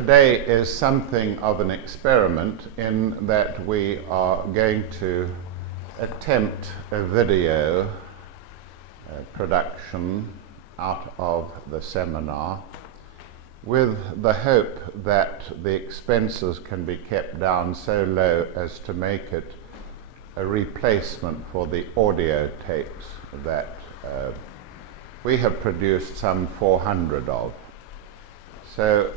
Today is something of an experiment in that we are going to attempt a video production out of the seminar with the hope that the expenses can be kept down so low as to make it a replacement for the audio tapes that we have produced some 400 of. So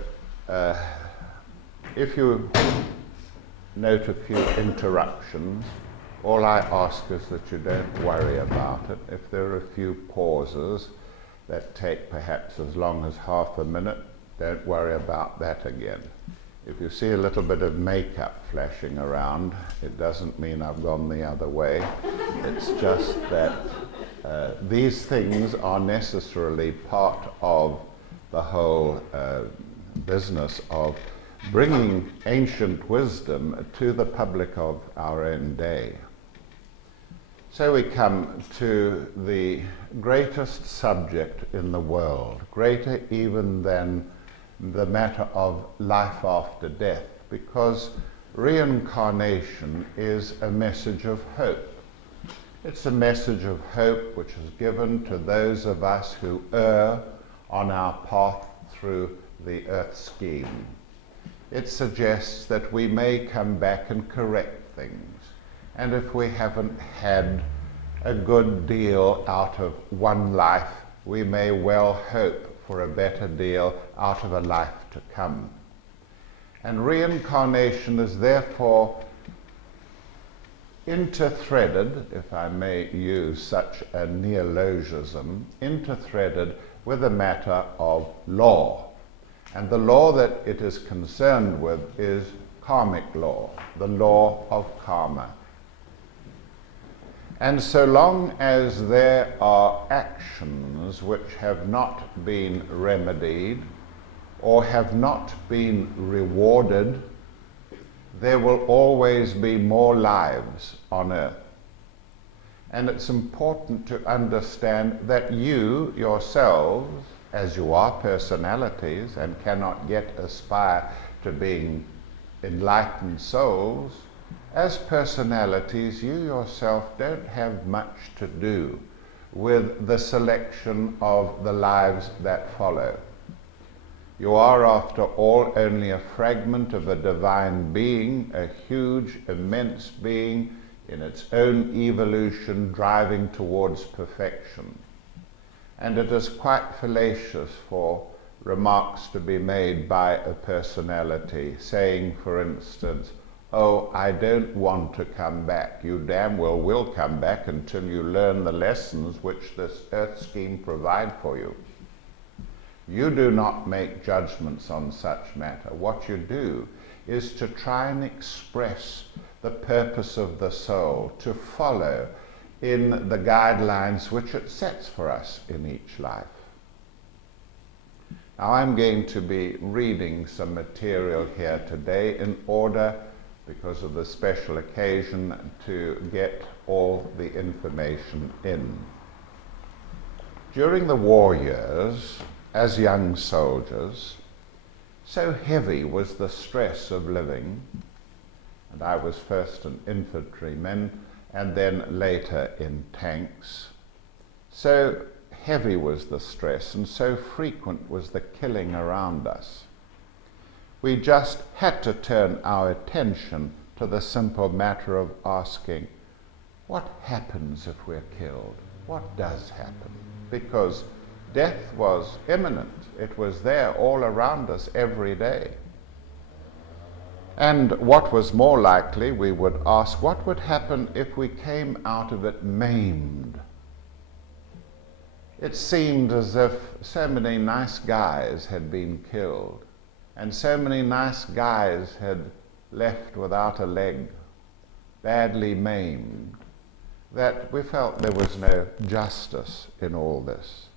if you note a few interruptions, all I ask is that you don't worry about it. If there are a few pauses that take perhaps as long as half a minute, don't worry about that again. If you see a little bit of makeup flashing around, it doesn't mean I've gone the other way. It's just that these things are necessarily part of the whole business of bringing ancient wisdom to the public of our own day. So we come to the greatest subject in the world, greater even than the matter of life after death, because reincarnation is a message of hope. It's a message of hope which is given to those of us who err on our path through the earth scheme. It suggests that we may come back and correct things, and if we haven't had a good deal out of one life, we may well hope for a better deal out of a life to come. And reincarnation is therefore interthreaded, if I may use such a neologism, interthreaded with a matter of law. And the law that it is concerned with is karmic law, the law of karma. And so long as there are actions which have not been remedied or have not been rewarded, there will always be more lives on earth. And it's important to understand that you yourselves, as you are personalities and cannot yet aspire to being enlightened souls, as personalities, you yourself don't have much to do with the selection of the lives that follow. You are, after all, only a fragment of a divine being, a huge, immense being in its own evolution driving towards perfection. And it is quite fallacious for remarks to be made by a personality, saying, for instance, "Oh, I don't want to come back." You damn well will come back until you learn the lessons which this earth scheme provide for you. You do not make judgments on such matter. What you do is to try and express the purpose of the soul, to follow in the guidelines which it sets for us in each life. Now I'm going to be reading some material here today in order, because of the special occasion, to get all the information in. During the war years, as young soldiers, so heavy was the stress of living, and I was first an infantryman and then later in tanks, so heavy was the stress and so frequent was the killing around us. We just had to turn our attention to the simple matter of asking, what happens if we're killed? What does happen? Because death was imminent. It was there all around us every day. And what was more likely, we would ask, what would happen if we came out of it maimed? It seemed as if so many nice guys had been killed, and so many nice guys had left without a leg, badly maimed, that we felt there was no justice in all this.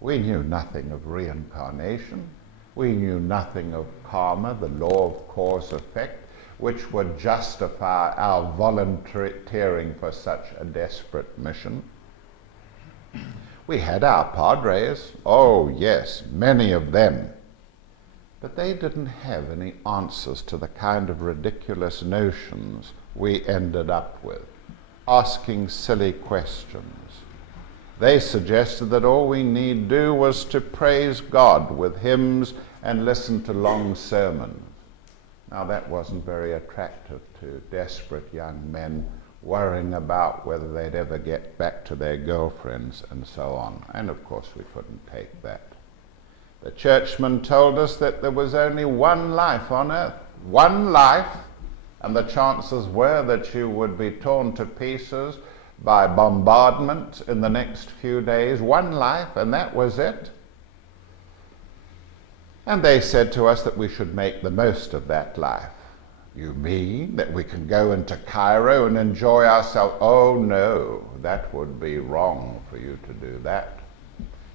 We knew nothing of reincarnation. We knew nothing of karma, the law of cause-effect, which would justify our volunteering for such a desperate mission. We had our padres, oh yes, many of them. But they didn't have any answers to the kind of ridiculous notions we ended up with, asking silly questions. They suggested that all we need do was to praise God with hymns and listen to long sermons. Now that wasn't very attractive to desperate young men worrying about whether they'd ever get back to their girlfriends and so on. And of course we couldn't take that. The churchmen told us that there was only one life on earth, one life, and the chances were that you would be torn to pieces by bombardment in the next few days. One life, and that was it. And they said to us that we should make the most of that life. You mean that we can go into Cairo and enjoy ourselves? Oh no, that would be wrong for you to do that.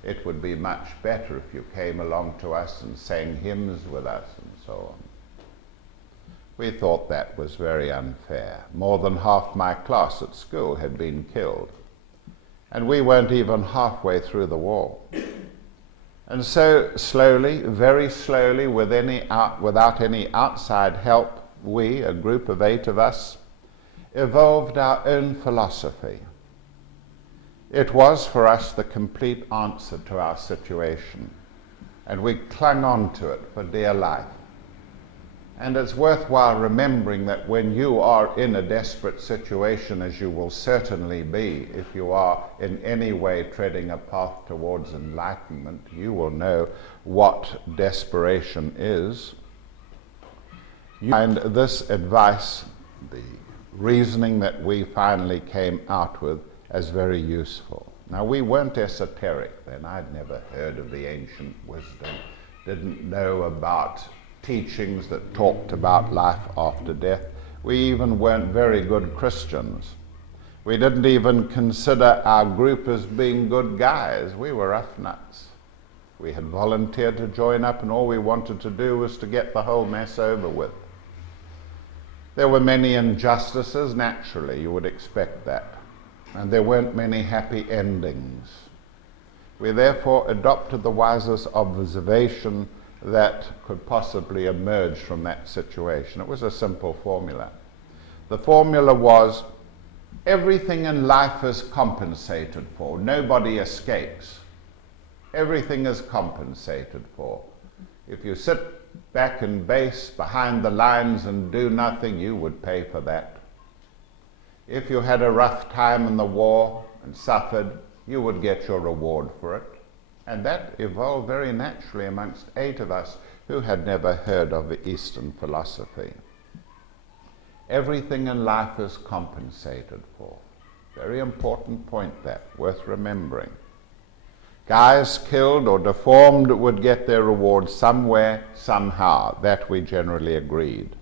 It would be much better if you came along to us and sang hymns with us and so on. We thought that was very unfair. More than half my class at school had been killed, and we weren't even halfway through the war. And so slowly, very slowly, without any outside help, we, a group of 8 of us, evolved our own philosophy. It was for us the complete answer to our situation, and we clung on to it for dear life. And it's worthwhile remembering that when you are in a desperate situation, as you will certainly be if you are in any way treading a path towards enlightenment, you will know what desperation is. You find this advice, the reasoning that we finally came out with, as very useful. Now, we weren't esoteric then. I'd never heard of the ancient wisdom, didn't know about teachings that talked about life after death. We even weren't very good Christians. We didn't even consider our group as being good guys. We were rough nuts. We had volunteered to join up, and all we wanted to do was to get the whole mess over with. There were many injustices, naturally, you would expect that. And there weren't many happy endings. We therefore adopted the wisest observation that could possibly emerge from that situation. It was a simple formula. The formula was, everything in life is compensated for. Nobody escapes. Everything is compensated for. If you sit back in base behind the lines and do nothing, you would pay for that. If you had a rough time in the war and suffered, you would get your reward for it. And that evolved very naturally amongst 8 of us who had never heard of the Eastern philosophy. Everything in life is compensated for. Very important point that, worth remembering. Guys killed or deformed would get their reward somewhere, somehow. That we generally agreed.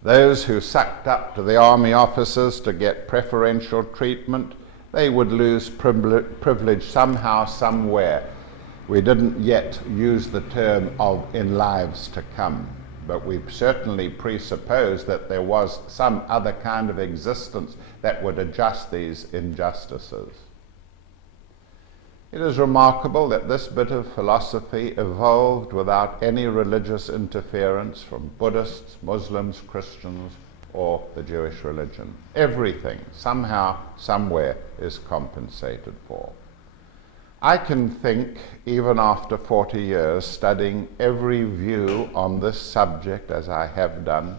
Those who sucked up to the army officers to get preferential treatment, they would lose privilege somehow, somewhere. We didn't yet use the term of in lives to come, but we certainly presupposed that there was some other kind of existence that would adjust these injustices. It is remarkable that this bit of philosophy evolved without any religious interference from Buddhists, Muslims, Christians, or the Jewish religion. Everything, somehow, somewhere, is compensated for. I can think, even after 40 years studying every view on this subject as I have done,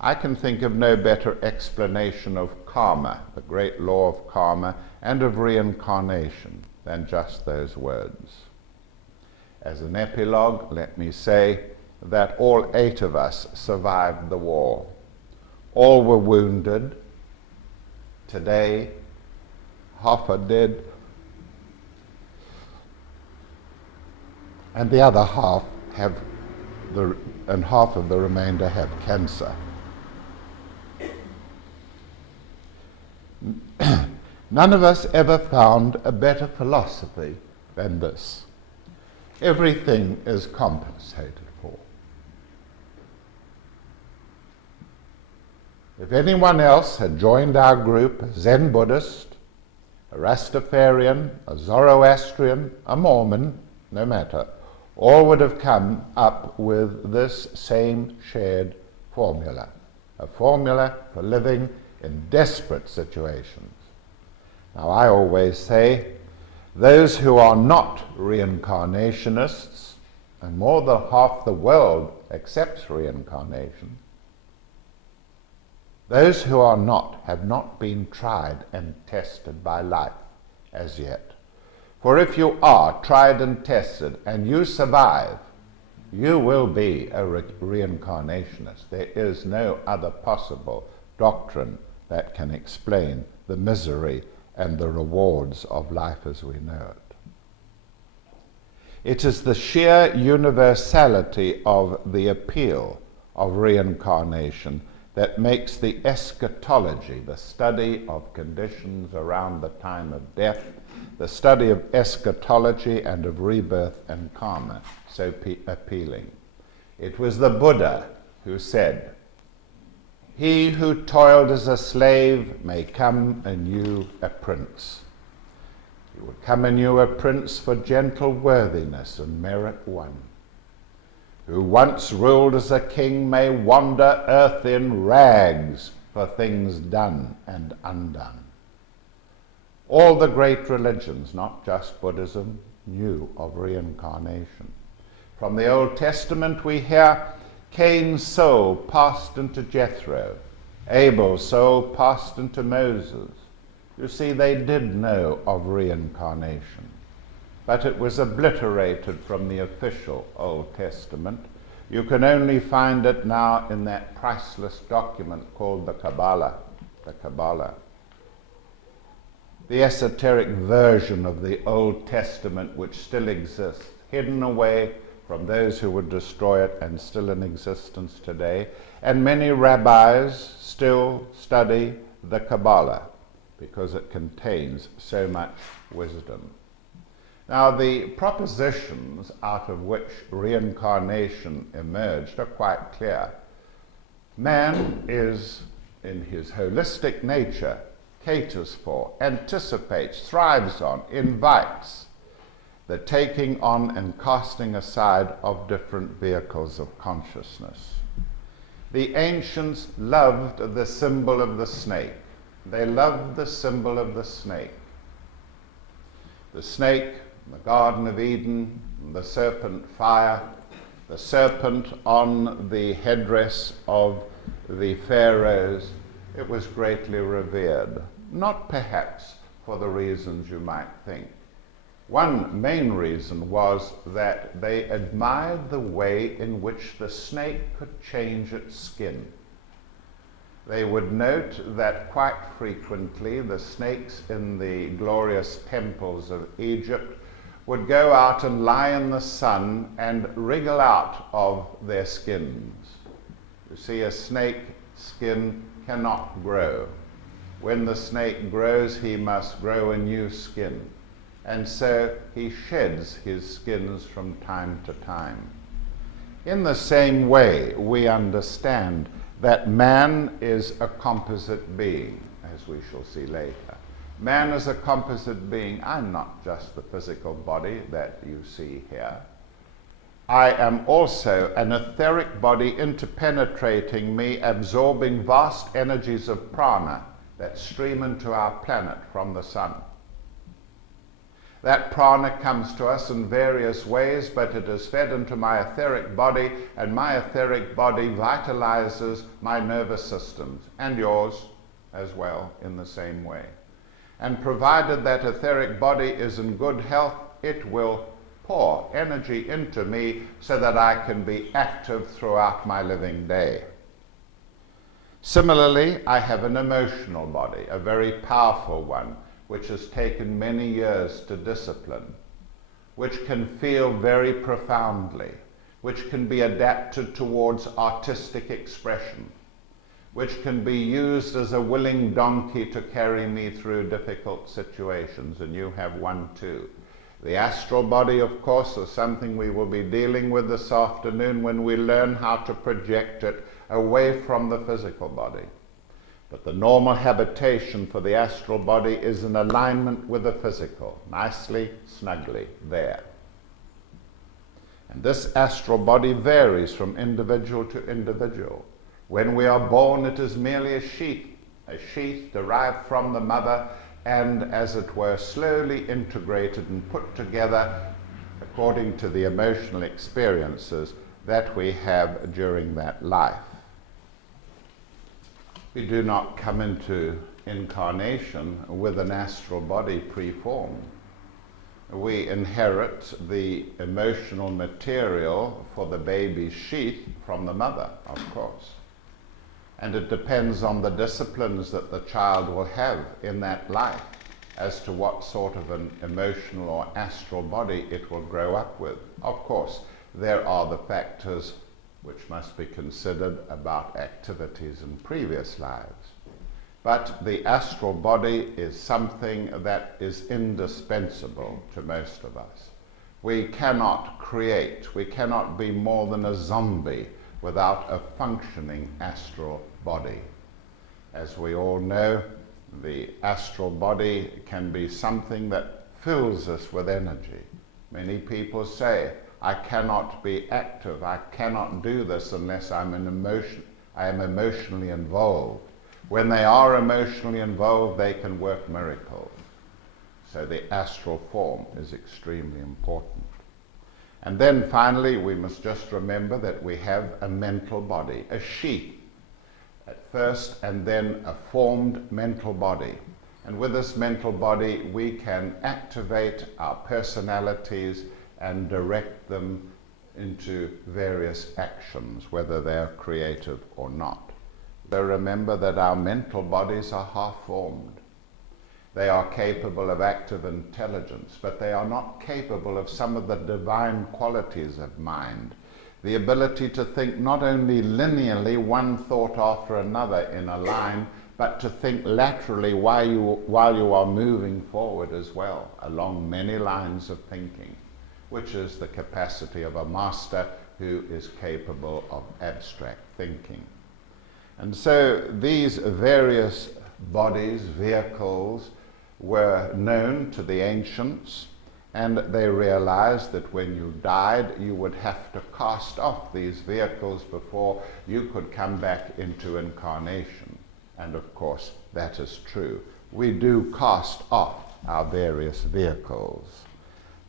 I can think of no better explanation of karma, the great law of karma, and of reincarnation than just those words. As an epilogue, let me say that all 8 of us survived the war. All were wounded. Today, half are dead, and the other half and half of the remainder have cancer. None of us ever found a better philosophy than this. Everything is compensated for. If anyone else had joined our group, a Zen Buddhist, a Rastafarian, a Zoroastrian, a Mormon, no matter, all would have come up with this same shared formula, a formula for living in desperate situations. Now, I always say, those who are not reincarnationists, and more than half the world accepts reincarnation, those who are not have not been tried and tested by life as yet. For if you are tried and tested and you survive, you will be a reincarnationist. There is no other possible doctrine that can explain the misery and the rewards of life as we know it. It is the sheer universality of the appeal of reincarnation that makes the eschatology, the study of conditions around the time of death, the study of eschatology and of rebirth and karma, so appealing. It was the Buddha who said, "He who toiled as a slave may come anew a prince. He will come anew a prince for gentle worthiness and merit won. Who once ruled as a king may wander earth in rags for things done and undone." All the great religions, not just Buddhism, knew of reincarnation. From the Old Testament we hear Cain's soul passed into Jethro, Abel's soul passed into Moses. You see, they did know of reincarnation, but it was obliterated from the official Old Testament. You can only find it now in that priceless document called the Kabbalah. The esoteric version of the Old Testament which still exists, hidden away from those who would destroy it and still in existence today. And many rabbis still study the Kabbalah because it contains so much wisdom. Now, the propositions out of which reincarnation emerged are quite clear. Man is, in his holistic nature, caters for, anticipates, thrives on, invites the taking on and casting aside of different vehicles of consciousness. The ancients loved the symbol of the snake. They loved the symbol of the snake. The snake, the Garden of Eden, the serpent fire, the serpent on the headdress of the pharaohs, it was greatly revered. Not perhaps for the reasons you might think. One main reason was that they admired the way in which the snake could change its skin. They would note that quite frequently the snakes in the glorious temples of Egypt would go out and lie in the sun and wriggle out of their skins. You see, a snake skin cannot grow. When the snake grows, he must grow a new skin. And so he sheds his skins from time to time. In the same way, we understand that man is a composite being, as we shall see later. Man is a composite being. I'm not just the physical body that you see here. I am also an etheric body interpenetrating me, absorbing vast energies of prana that stream into our planet from the sun. That prana comes to us in various ways, but it is fed into my etheric body, and my etheric body vitalizes my nervous systems, and yours as well in the same way. And provided that etheric body is in good health, it will pour energy into me so that I can be active throughout my living day. Similarly, I have an emotional body, a very powerful one, which has taken many years to discipline, which can feel very profoundly, which can be adapted towards artistic expression, which can be used as a willing donkey to carry me through difficult situations, and you have one too. The astral body, of course, is something we will be dealing with this afternoon when we learn how to project it away from the physical body. But the normal habitation for the astral body is in alignment with the physical, nicely, snugly there. And this astral body varies from individual to individual. When we are born, it is merely a sheath derived from the mother and, as it were, slowly integrated and put together according to the emotional experiences that we have during that life. We do not come into incarnation with an astral body preformed. We inherit the emotional material for the baby's sheath from the mother, of course. And it depends on the disciplines that the child will have in that life as to what sort of an emotional or astral body it will grow up with. Of course, there are the factors which must be considered about activities in previous lives. But the astral body is something that is indispensable to most of us. We cannot create, we cannot be more than a zombie without a functioning astral body. As we all know, the astral body can be something that fills us with energy. Many people say, I cannot be active, I cannot do this unless I am emotionally involved. When they are emotionally involved, they can work miracles. So the astral form is extremely important. And then finally, we must just remember that we have a mental body, a sheath at first, and then a formed mental body. And with this mental body, we can activate our personalities and direct them into various actions, whether they're creative or not. So remember that our mental bodies are half-formed. They are capable of active intelligence, but they are not capable of some of the divine qualities of mind. The ability to think not only linearly, one thought after another in a line, but to think laterally while you are moving forward as well, along many lines of thinking, which is the capacity of a master who is capable of abstract thinking. And so these various bodies, vehicles, were known to the ancients, and they realized that when you died, you would have to cast off these vehicles before you could come back into incarnation. And of course, that is true. We do cast off our various vehicles.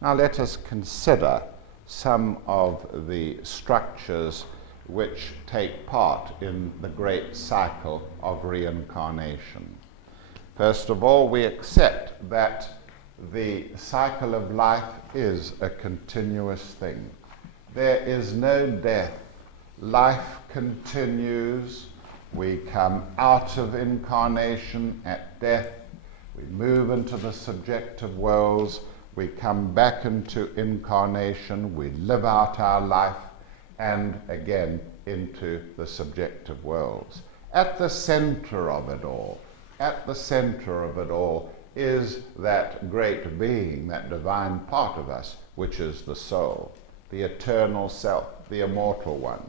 Now let us consider some of the structures which take part in the great cycle of reincarnation. First of all, we accept that the cycle of life is a continuous thing. There is no death. Life continues. We come out of incarnation at death. We move into the subjective worlds. We come back into incarnation. We live out our life, and again into the subjective worlds. At the center of it all, is that great being, that divine part of us, which is the soul, the eternal self, the immortal one.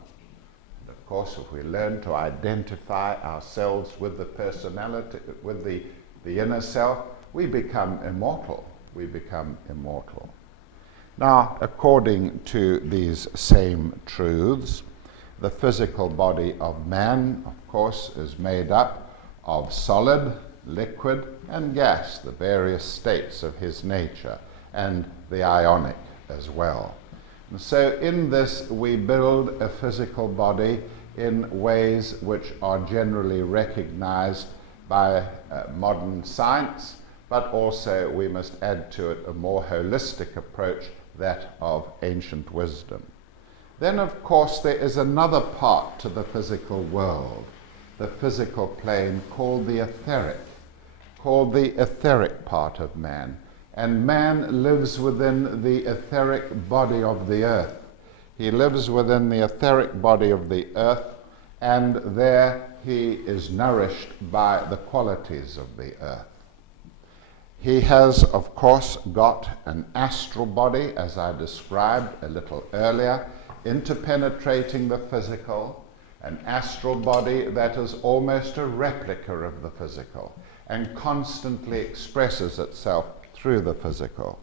And of course, if we learn to identify ourselves with the personality, with the inner self, we become immortal. We become immortal. Now, according to these same truths, the physical body of man, of course, is made up of solid, liquid, and gas, the various states of his nature, and the ionic as well. And so in this we build a physical body in ways which are generally recognized by modern science, but also we must add to it a more holistic approach, that of ancient wisdom. Then, of course, there is another part to the physical world, the physical plane, called the etheric part of man. And man lives within the etheric body of the earth. He lives within the etheric body of the earth, and there he is nourished by the qualities of the earth. He has, of course, got an astral body, as I described a little earlier, interpenetrating the physical, an astral body that is almost a replica of the physical and constantly expresses itself through the physical.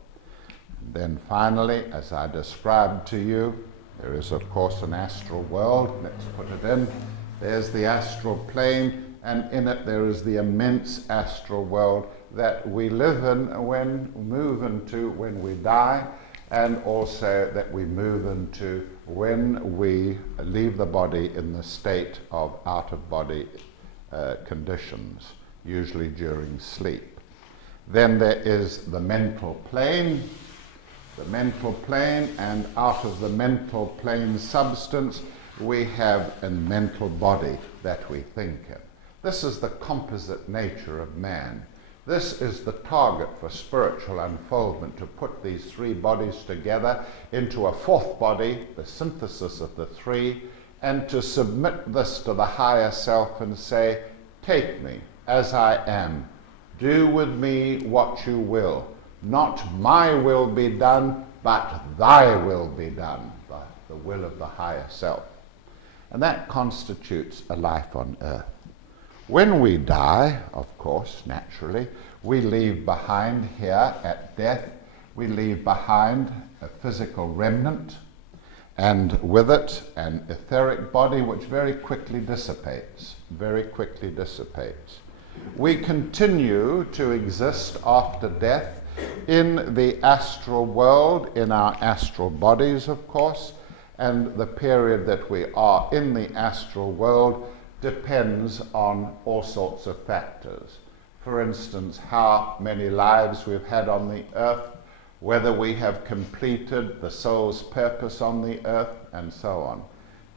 Then finally, as I described to you, there is of course an astral world. Let's put it in. There's the astral plane, and in it there is the immense astral world that we live in move into when we die, and also that we move into when we leave the body in the state of out-of-body conditions, usually during sleep. Then there is the mental plane, and out of the mental plane substance we have a mental body that we think in. This is the composite nature of man. This is the target for spiritual unfoldment, to put these three bodies together into a fourth body, the synthesis of the three, and to submit this to the higher self and say, take me as I am, do with me what you will, not my will be done, but thy will be done, the will of the higher self. And that constitutes a life on earth. When we die, of course, naturally, we leave behind here at death, we leave behind a physical remnant, and with it an etheric body which very quickly dissipates. We continue to exist after death in the astral world, in our astral bodies, of course, and the period that we are in the astral world depends on all sorts of factors. For instance, how many lives we've had on the earth, whether we have completed the soul's purpose on the earth, and so on.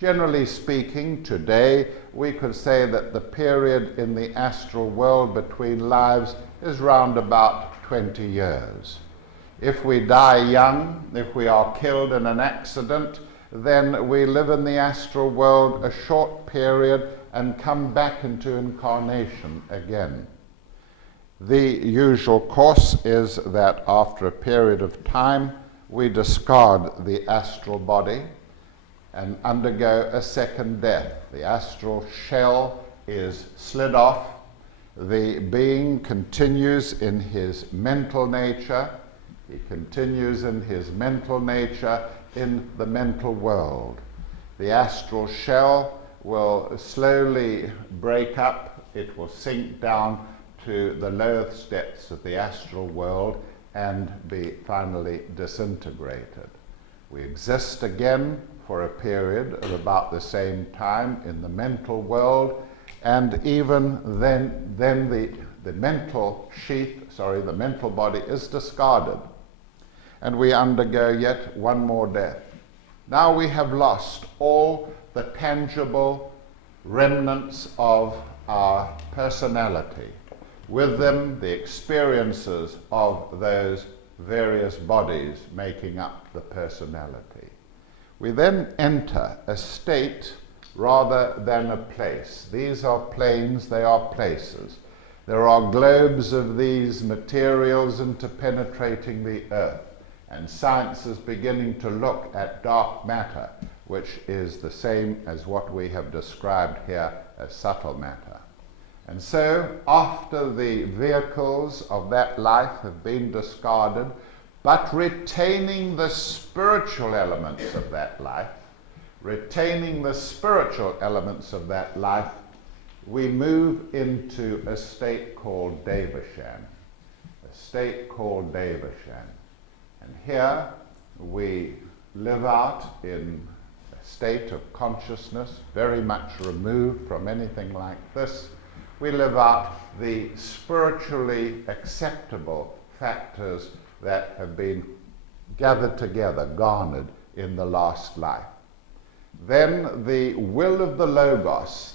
Generally speaking, today we could say that the period in the astral world between lives is round about 20 years. If we die young, if we are killed in an accident, then we live in the astral world a short period and come back into incarnation again. The usual course is that after a period of time we discard the astral body and undergo a second death. The astral shell is slid off. The being continues in his mental nature. He continues in his mental nature in the mental world. The astral shell will slowly break up. It will sink down to the lowest depths of the astral world and be finally disintegrated. We exist again for a period of about the same time in the mental world, and even then the mental the mental body is discarded, and we undergo yet one more death. Now we have lost all the tangible remnants of our personality, with them the experiences of those various bodies making up the personality. We then enter a state rather than a place. These are planes, they are places. There are globes of these materials interpenetrating the earth, and science is beginning to look at dark matter, which is the same as what we have described here as subtle matter. And so, after the vehicles of that life have been discarded, but retaining the spiritual elements of that life, we move into a state called Devachan. And here we live out in a state of consciousness very much removed from anything like this. We live out the spiritually acceptable factors that have been gathered together, garnered in the last life. Then the will of the Logos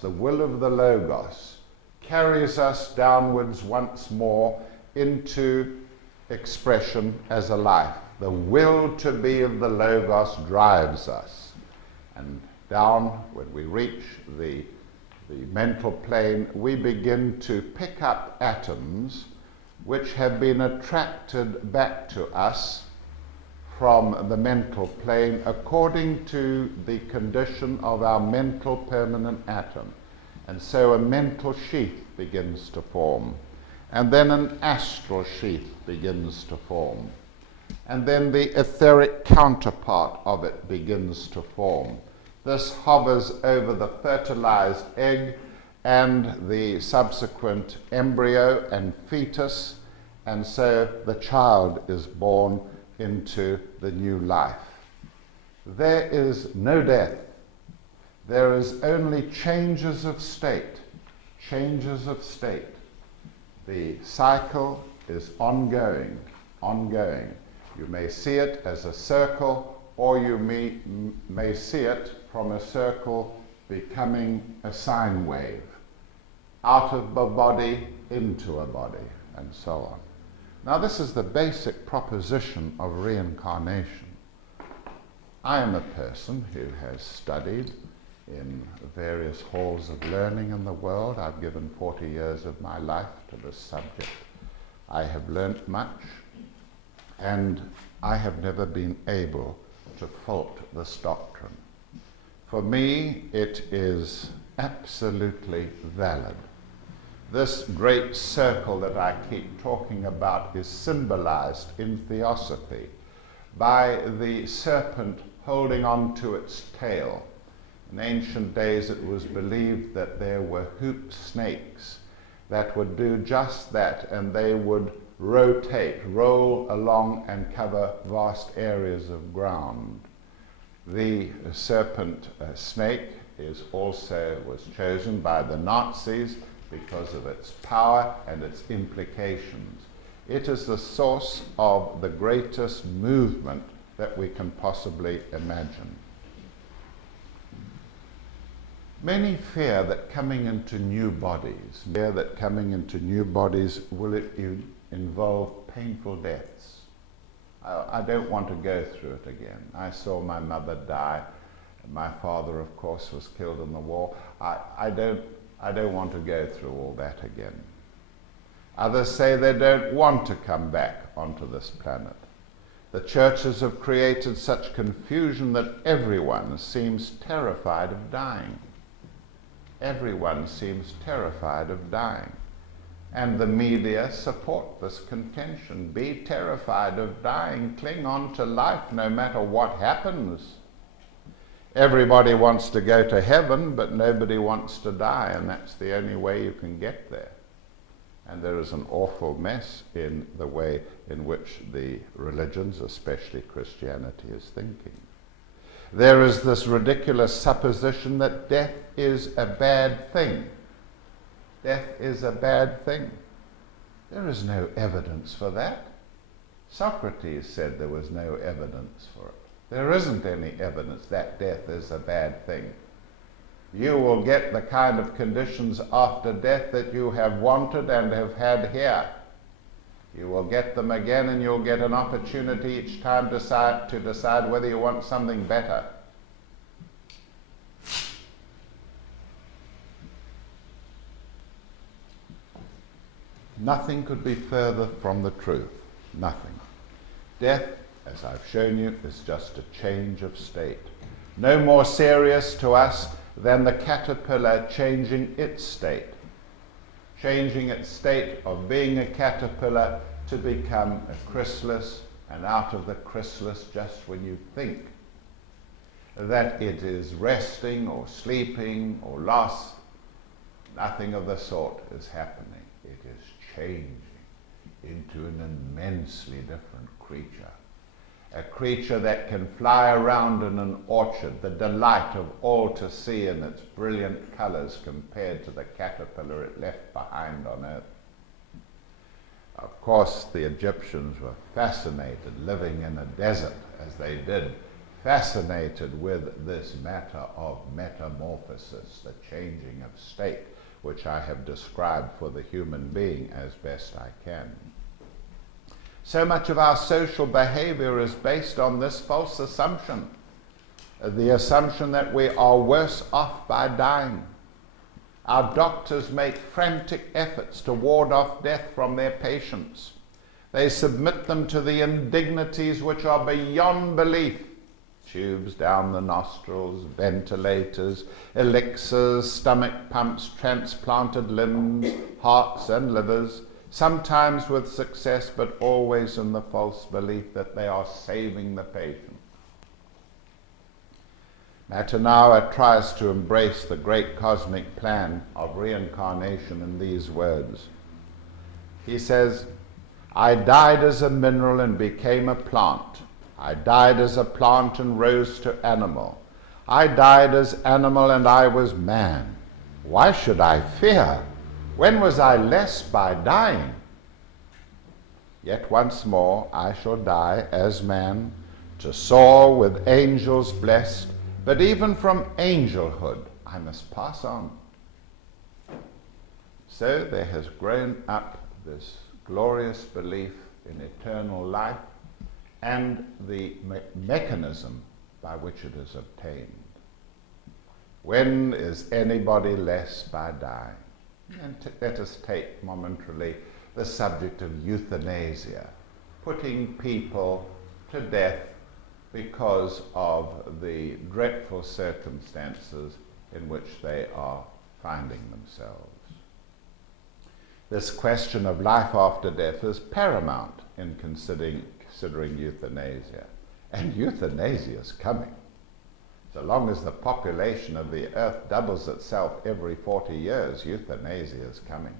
carries us downwards once more into expression as a life. The will to be of the Logos drives us. And down, when we reach the mental plane, we begin to pick up atoms which have been attracted back to us from the mental plane according to the condition of our mental permanent atom. And so a mental sheath begins to form, and then an astral sheath begins to form. and then the etheric counterpart of it begins to form. This hovers over the fertilized egg and the subsequent embryo and fetus, and so the child is born into the new life. There is no death. There is only changes of state. Changes of state. The cycle is ongoing. You may see it as a circle, or you may see it from a circle becoming a sine wave, out of a body into a body, and so on. Now, this is the basic proposition of reincarnation. I am a person who has studied in various halls of learning in the world. I've given 40 years of my life to this subject. I have learnt much, and I have never been able to fault this doctrine. For me, it is absolutely valid. This great circle that I keep talking about is symbolized in theosophy by the serpent holding on to its tail. In ancient days, it was believed that there were hoop snakes that would do just that, and they would roll along and cover vast areas of ground. The serpent snake was chosen by the Nazis because of its power and its implications. It is the source of the greatest movement that we can possibly imagine. Many fear that coming into new bodies will involve painful deaths. I don't want to go through it again. I saw my mother die. My father, of course, was killed in the war. I don't want to go through all that again. Others say they don't want to come back onto this planet. The churches have created such confusion that everyone seems terrified of dying. Everyone seems terrified of dying. And the media support this contention. Be terrified of dying. Cling on to life no matter what happens. Everybody wants to go to heaven, but nobody wants to die, and that's the only way you can get there. And there is an awful mess in the way in which the religions, especially Christianity, is thinking. There is this ridiculous supposition that death is a bad thing. Death is a bad thing. There is no evidence for that. Socrates said there was no evidence for it. There isn't any evidence that death is a bad thing. You will get the kind of conditions after death that you have wanted and have had here. You will get them again, and you'll get an opportunity each time to decide whether you want something better. Nothing could be further from the truth. Nothing. Death, as I've shown you, is just a change of state. No more serious to us than the caterpillar changing its state. Changing its state of being a caterpillar to become a chrysalis, and out of the chrysalis, just when you think that it is resting or sleeping or lost, nothing of the sort is happening. It is changing into an immensely different creature. A creature that can fly around in an orchard, the delight of all to see in its brilliant colors compared to the caterpillar it left behind on earth. Of course, the Egyptians were fascinated, living in a desert as they did, fascinated with this matter of metamorphosis, the changing of state, which I have described for the human being as best I can. So much of our social behavior is based on this false assumption, the assumption that we are worse off by dying. Our doctors make frantic efforts to ward off death from their patients. They submit them to the indignities which are beyond belief. Tubes down the nostrils, ventilators, elixirs, stomach pumps, transplanted limbs, hearts and livers, sometimes with success, but always in the false belief that they are saving the patient. Matanawa tries to embrace the great cosmic plan of reincarnation in these words. He says, I died as a mineral and became a plant. I died as a plant and rose to animal. I died as animal and I was man. Why should I fear? When was I less by dying? Yet once more I shall die as man, to soar with angels blessed, but even from angelhood I must pass on. So there has grown up this glorious belief in eternal life and the mechanism by which it is obtained. When is anybody less by dying? And let us take momentarily the subject of euthanasia, putting people to death because of the dreadful circumstances in which they are finding themselves. This question of life after death is paramount in considering euthanasia. And euthanasia is coming. So long as the population of the earth doubles itself every 40 years, euthanasia is coming.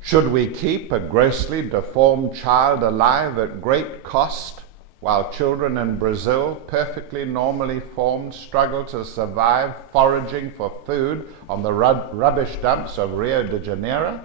Should we keep a grossly deformed child alive at great cost, while children in Brazil, perfectly normally formed, struggle to survive foraging for food on the rubbish dumps of Rio de Janeiro?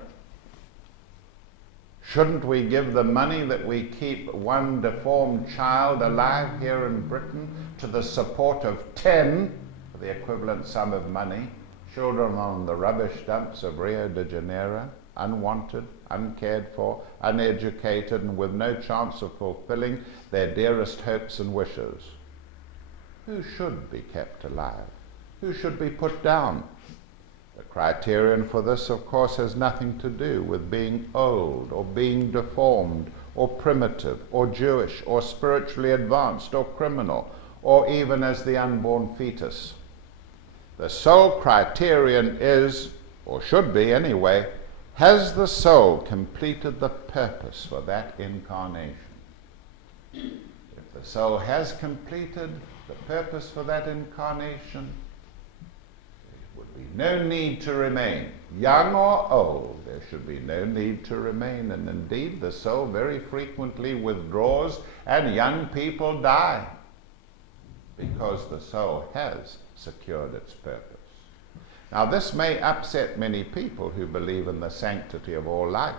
Shouldn't we give the money that we keep one deformed child alive here in Britain to the support of 10, for the equivalent sum of money, children on the rubbish dumps of Rio de Janeiro, unwanted, uncared for, uneducated, and with no chance of fulfilling their dearest hopes and wishes? Who should be kept alive? Who should be put down? The criterion for this, of course, has nothing to do with being old, or being deformed, or primitive, or Jewish, or spiritually advanced, or criminal, or even as the unborn fetus. The sole criterion is, or should be anyway, has the soul completed the purpose for that incarnation? If the soul has completed the purpose for that incarnation, there would be no need to remain. Young or old, there should be no need to remain. And indeed, the soul very frequently withdraws and young people die because the soul has secured its purpose. Now, this may upset many people who believe in the sanctity of all life,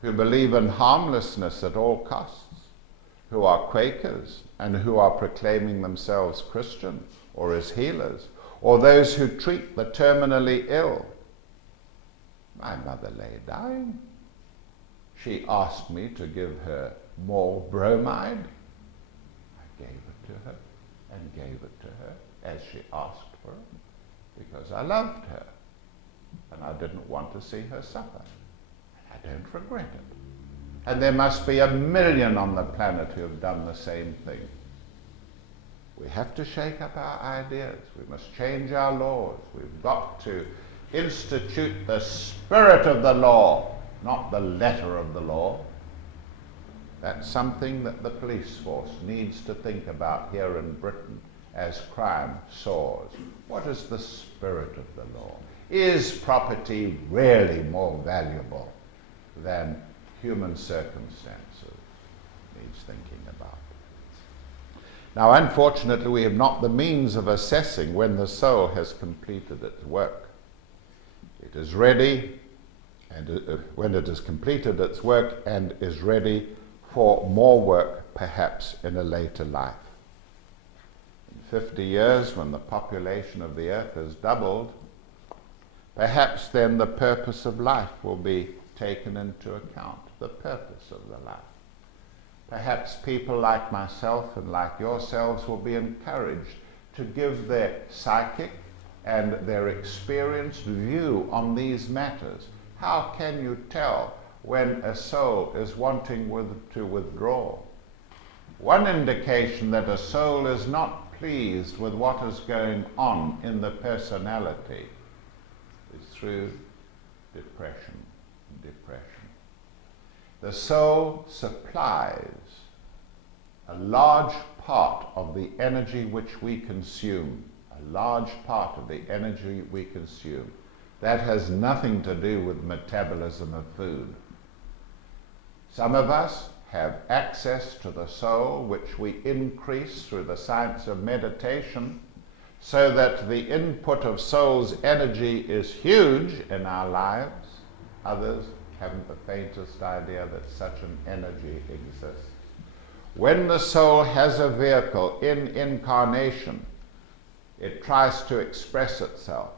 who believe in harmlessness at all costs, who are Quakers and who are proclaiming themselves Christian or as healers, or those who treat the terminally ill. My mother lay dying. She asked me to give her more bromide. I gave it to her and gave it to her as she asked for it, because I loved her and I didn't want to see her suffer. I don't regret it. And there must be 1 million on the planet who have done the same thing. We have to shake up our ideas. We must change our laws. We've got to institute the spirit of the law, not the letter of the law. That's something that the police force needs to think about here in Britain as crime soars. What is the spirit of the law? Is property really more valuable than human circumstances? Needs thinking about. Now, unfortunately, we have not the means of assessing when the soul has completed its work. It is ready, and when it has completed its work and is ready for more work, perhaps in a later life. In 50 years, when the population of the earth has doubled, perhaps then the purpose of life will be taken into account, the purpose of the life. Perhaps people like myself and like yourselves will be encouraged to give their psychic and their experienced view on these matters. How can you tell when a soul is wanting to withdraw? One indication that a soul is not pleased with what is going on in the personality is through depression. depression. The soul supplies a large part of the energy which we consume, a large part of the energy we consume. That has nothing to do with metabolism of food. Some of us have access to the soul, which we increase through the science of meditation, so that the input of soul's energy is huge in our lives. Others haven't the faintest idea that such an energy exists. When the soul has a vehicle in incarnation, it tries to express itself.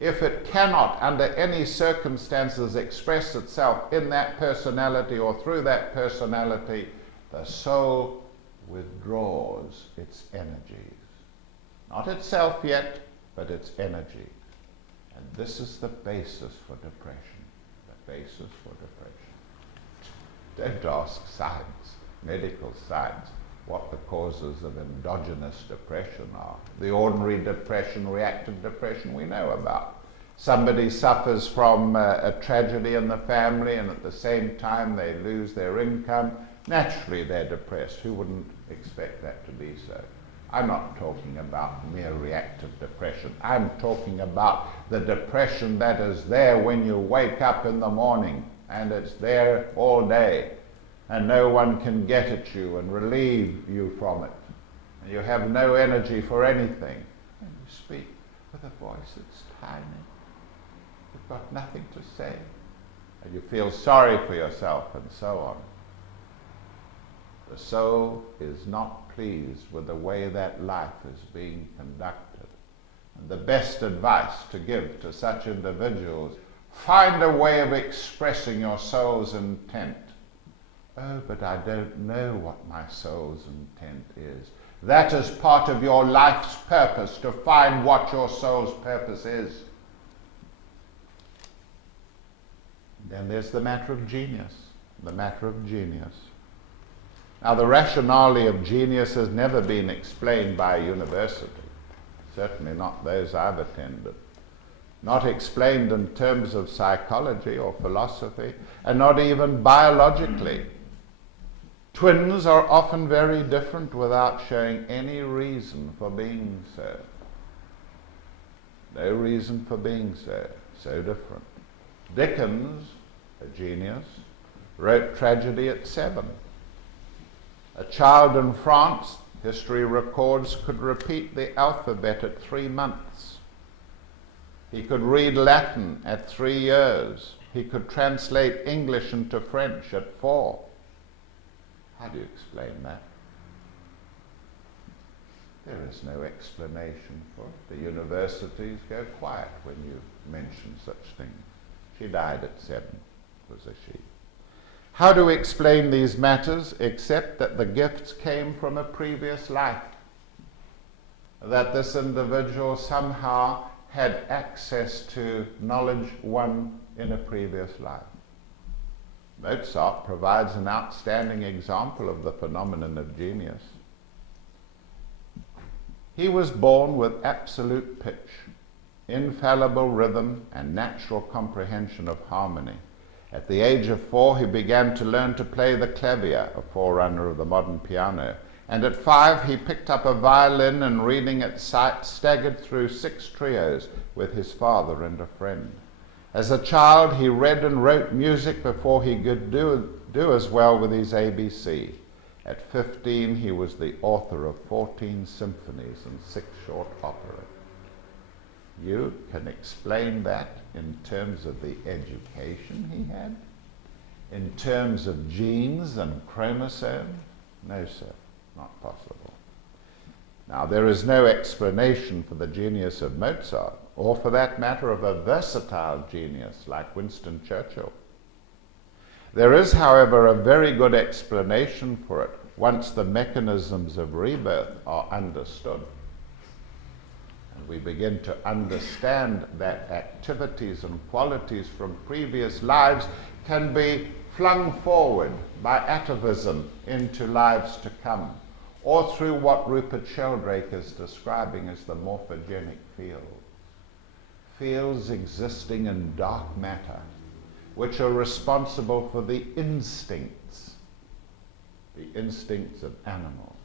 If it cannot, under any circumstances, express itself in that personality or through that personality, the soul withdraws its energies. Not itself yet, but its energy. And this is the basis for depression. The basis for depression. Don't ask science, medical science, what the causes of endogenous depression are. The ordinary depression, reactive depression, we know about. Somebody suffers from a tragedy in the family, and at the same time they lose their income. Naturally they're depressed. Who wouldn't expect that to be so? I'm not talking about mere reactive depression. I'm talking about the depression that is there when you wake up in the morning, and it's there all day, and no one can get at you and relieve you from it. And you have no energy for anything. And you speak with a voice that's tiny. You've got nothing to say. And you feel sorry for yourself and so on. The soul is not pleased with the way that life is being conducted. And the best advice to give to such individuals, find a way of expressing your soul's intent. Oh, but I don't know what my soul's intent is. That is part of your life's purpose, to find what your soul's purpose is. Then there's the matter of genius. The matter of genius. Now, the rationale of genius has never been explained by a university. Certainly not those I've attended. Not explained in terms of psychology or philosophy, and not even biologically. Twins are often very different without showing any reason for being so. No reason for being so. So different. Dickens, a genius, wrote tragedy at 7. A child in France, history records, could repeat the alphabet at 3 months. He could read Latin at 3 years. He could translate English into French at 4. How do you explain that? There is no explanation for it. The universities go quiet when you mention such things. She died at 7, was a she. How do we explain these matters except that the gifts came from a previous life? That this individual somehow had access to knowledge won in a previous life. Mozart provides an outstanding example of the phenomenon of genius. He was born with absolute pitch, infallible rhythm, and natural comprehension of harmony. At the age of 4, he began to learn to play the clavier, a forerunner of the modern piano. And at 5, he picked up a violin and, reading at sight, staggered through 6 trios with his father and a friend. As a child, he read and wrote music before he could do as well with his ABC. At 15, he was the author of 14 symphonies and 6 short operas. You can explain that in terms of the education he had? In terms of genes and chromosomes? No, sir, not possible. Now, there is no explanation for the genius of Mozart, or for that matter of a versatile genius like Winston Churchill. There is, however, a very good explanation for it once the mechanisms of rebirth are understood. And we begin to understand that activities and qualities from previous lives can be flung forward by atavism into lives to come, or through what Rupert Sheldrake is describing as the morphogenic field. Fields existing in dark matter, which are responsible for the instincts of animals.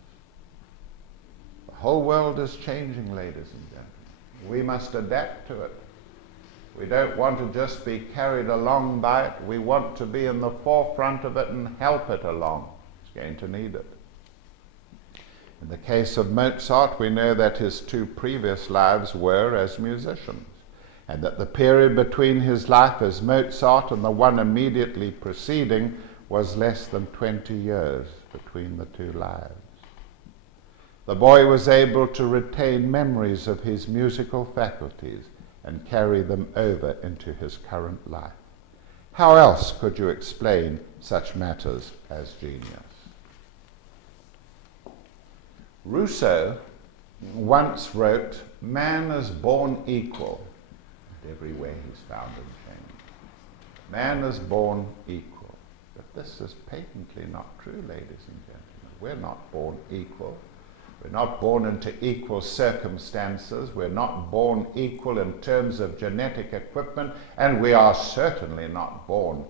The whole world is changing, ladies and gentlemen. We must adapt to it. We don't want to just be carried along by it. We want to be in the forefront of it and help it along. It's going to need it. In the case of Mozart, we know that his 2 previous lives were as musicians, and that the period between his life as Mozart and the one immediately preceding was less than 20 years between the 2 lives. The boy was able to retain memories of his musical faculties and carry them over into his current life. How else could you explain such matters as genius? Rousseau once wrote, "Man is born equal." Every way he's found and changed. Man is born equal. But this is patently not true, ladies and gentlemen. We're not born equal. We're not born into equal circumstances. We're not born equal in terms of genetic equipment, and we are certainly not born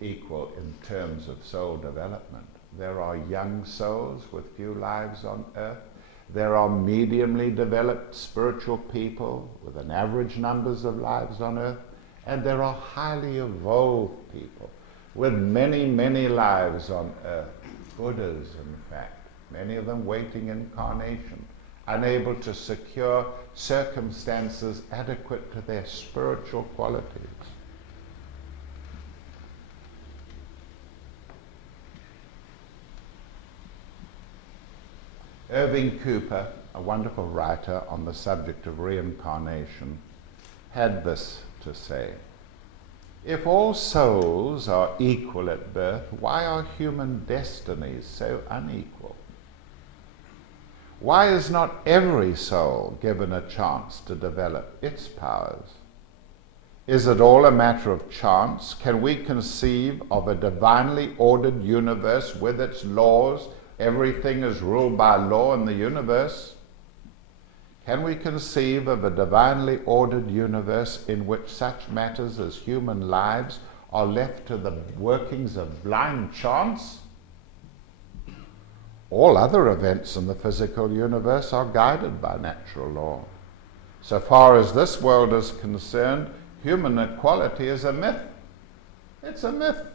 equal in terms of soul development. There are young souls with few lives on earth. There are mediumly developed spiritual people with an average numbers of lives on earth, and there are highly evolved people with many, many lives on earth. Buddhas, in fact, many of them waiting incarnation, unable to secure circumstances adequate to their spiritual qualities. Irving Cooper, a wonderful writer on the subject of reincarnation, had this to say: "If all souls are equal at birth, why are human destinies so unequal? Why is not every soul given a chance to develop its powers? Is it all a matter of chance? Can we conceive of a divinely ordered universe with its laws? Everything is ruled by law in the universe. Can we conceive of a divinely ordered universe in which such matters as human lives are left to the workings of blind chance? All other events in the physical universe are guided by natural law. So far as this world is concerned, human equality is a myth. It's a myth.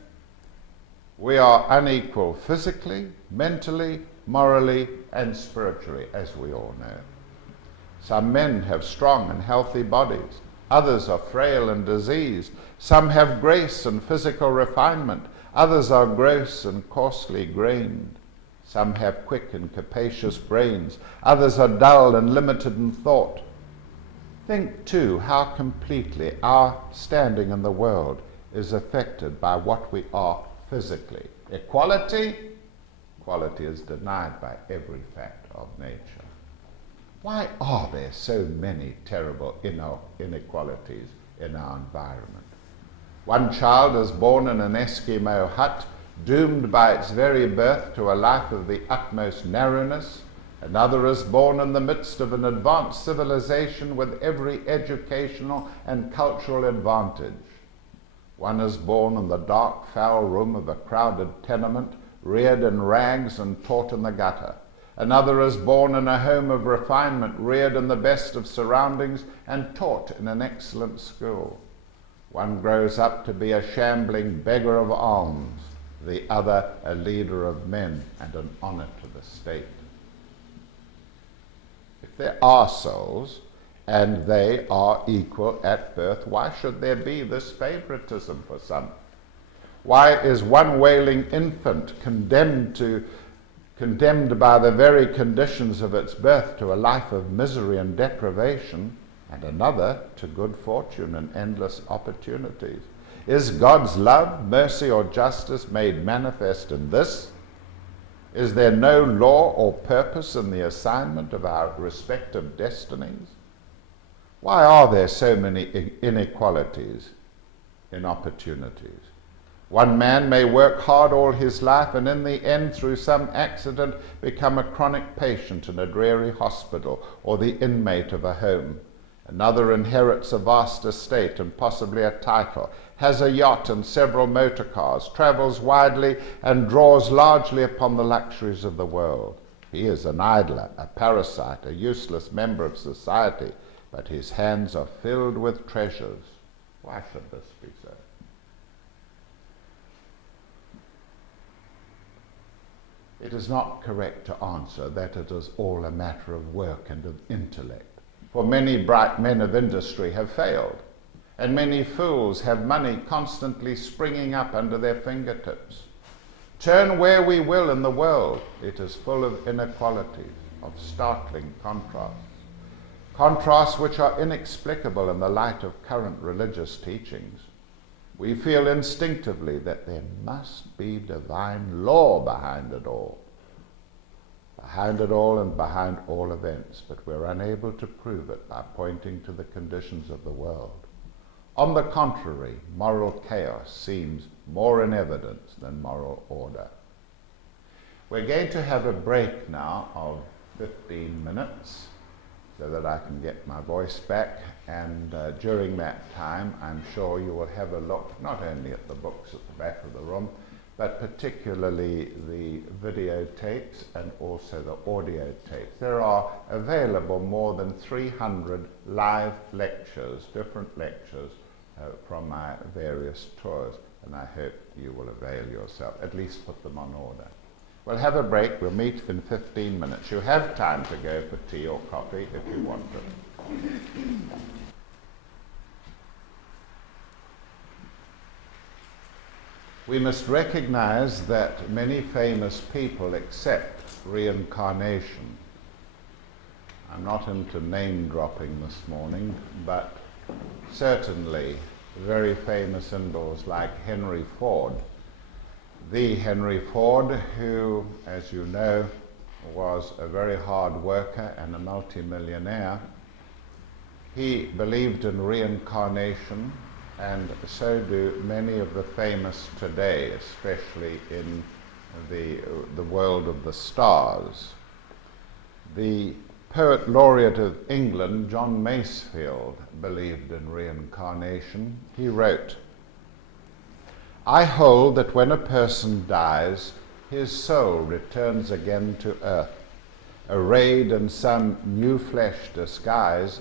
We are unequal physically, mentally, morally, and spiritually, as we all know. Some men have strong and healthy bodies. Others are frail and diseased. Some have grace and physical refinement. Others are gross and coarsely grained. Some have quick and capacious brains. Others are dull and limited in thought. Think, too, how completely our standing in the world is affected by what we are physically. Equality? Equality is denied by every fact of nature. Why are there so many terrible inequalities in our environment? One child is born in an Eskimo hut, doomed by its very birth to a life of the utmost narrowness. Another is born in the midst of an advanced civilization with every educational and cultural advantage. One is born in the dark, foul room of a crowded tenement, reared in rags and taught in the gutter. Another is born in a home of refinement, reared in the best of surroundings and taught in an excellent school. One grows up to be a shambling beggar of alms, the other a leader of men and an honor to the state. If there are souls, and they are equal at birth, why should there be this favoritism for some? Why is one wailing infant condemned by the very conditions of its birth to a life of misery and deprivation, and another to good fortune and endless opportunities? Is God's love, mercy, or justice made manifest in this? Is there no law or purpose in the assignment of our respective destinies? Why are there so many inequalities in opportunities? One man may work hard all his life and in the end, through some accident, become a chronic patient in a dreary hospital or the inmate of a home. Another inherits a vast estate and possibly a title, has a yacht and several motor cars, travels widely and draws largely upon the luxuries of the world. He is an idler, a parasite, a useless member of society, but his hands are filled with treasures. Why should this be so? It is not correct to answer that it is all a matter of work and of intellect. For many bright men of industry have failed, and many fools have money constantly springing up under their fingertips. Turn where we will in the world, it is full of inequalities, of startling contrasts. Contrasts which are inexplicable in the light of current religious teachings. We feel instinctively that there must be divine law behind it all and behind all events, but we're unable to prove it by pointing to the conditions of the world. On the contrary, moral chaos seems more in evidence than moral order. We're going to have a break now of 15 minutes so that I can get my voice back, and during that time I'm sure you will have a look not only at the books at the back of the room, but particularly the videotapes and also the audio tapes. There are available more than 300 live lectures, different lectures from my various tours, and I hope you will avail yourself, at least put them on order. We'll have a break. We'll meet in 15 minutes. You have time to go for tea or coffee if you want it. We must recognize that many famous people accept reincarnation. I'm not into name dropping this morning, but certainly very famous individuals like Henry Ford. The Henry Ford, who, as you know, was a very hard worker and a multimillionaire. He believed in reincarnation, and so do many of the famous today, especially in the world of the stars. The poet laureate of England, John Masefield, believed in reincarnation. He wrote, "I hold that when a person dies, his soul returns again to earth. Arrayed in some new flesh disguise,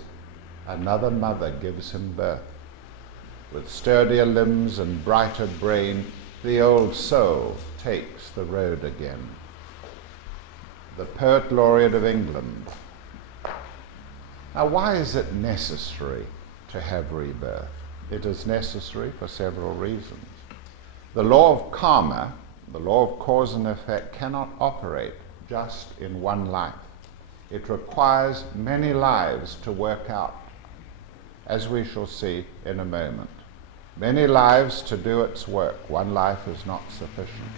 another mother gives him birth. With sturdier limbs and brighter brain, the old soul takes the road again." The poet laureate of England. Now, why is it necessary to have rebirth? It is necessary for several reasons. The law of karma, the law of cause and effect, cannot operate just in one life. It requires many lives to work out, as we shall see in a moment. Many lives to do its work. One life is not sufficient.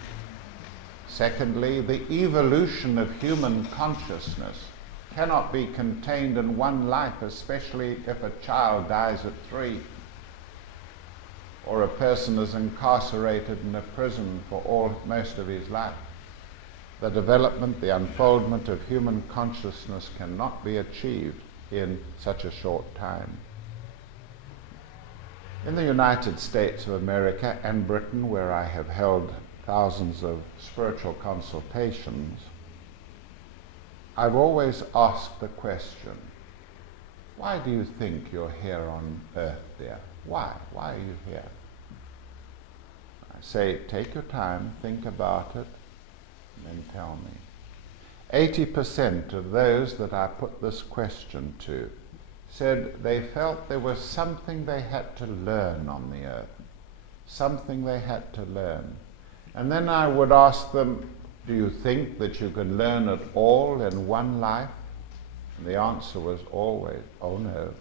Secondly, the evolution of human consciousness cannot be contained in one life, especially if a child dies at 3, or a person is incarcerated in a prison for most of his life. The development, the unfoldment of human consciousness cannot be achieved in such a short time. In the United States of America and Britain, where I have held thousands of spiritual consultations, I've always asked the question, why do you think you're here on earth, dear? Why? Why are you here? I say, take your time, think about it, and then tell me. 80% of those that I put this question to said they felt there was something they had to learn on the earth, something they had to learn. And then I would ask them, do you think that you can learn it all in one life? And the answer was always, oh no.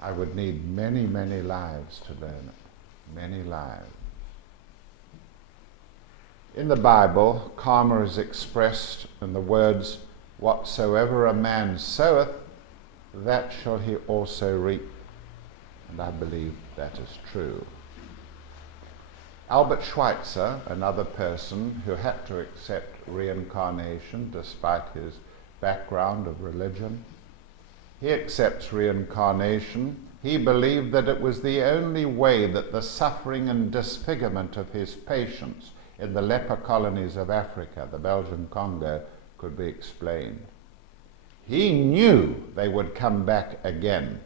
I would need many, many lives to learn it, many lives. In the Bible, karma is expressed in the words, whatsoever a man soweth, that shall he also reap. And I believe that is true. Albert Schweitzer, another person who had to accept reincarnation despite his background of religion, He accepts reincarnation. He believed that it was the only way that the suffering and disfigurement of his patients in the leper colonies of Africa, the Belgian Congo, could be explained. He knew they would come back again,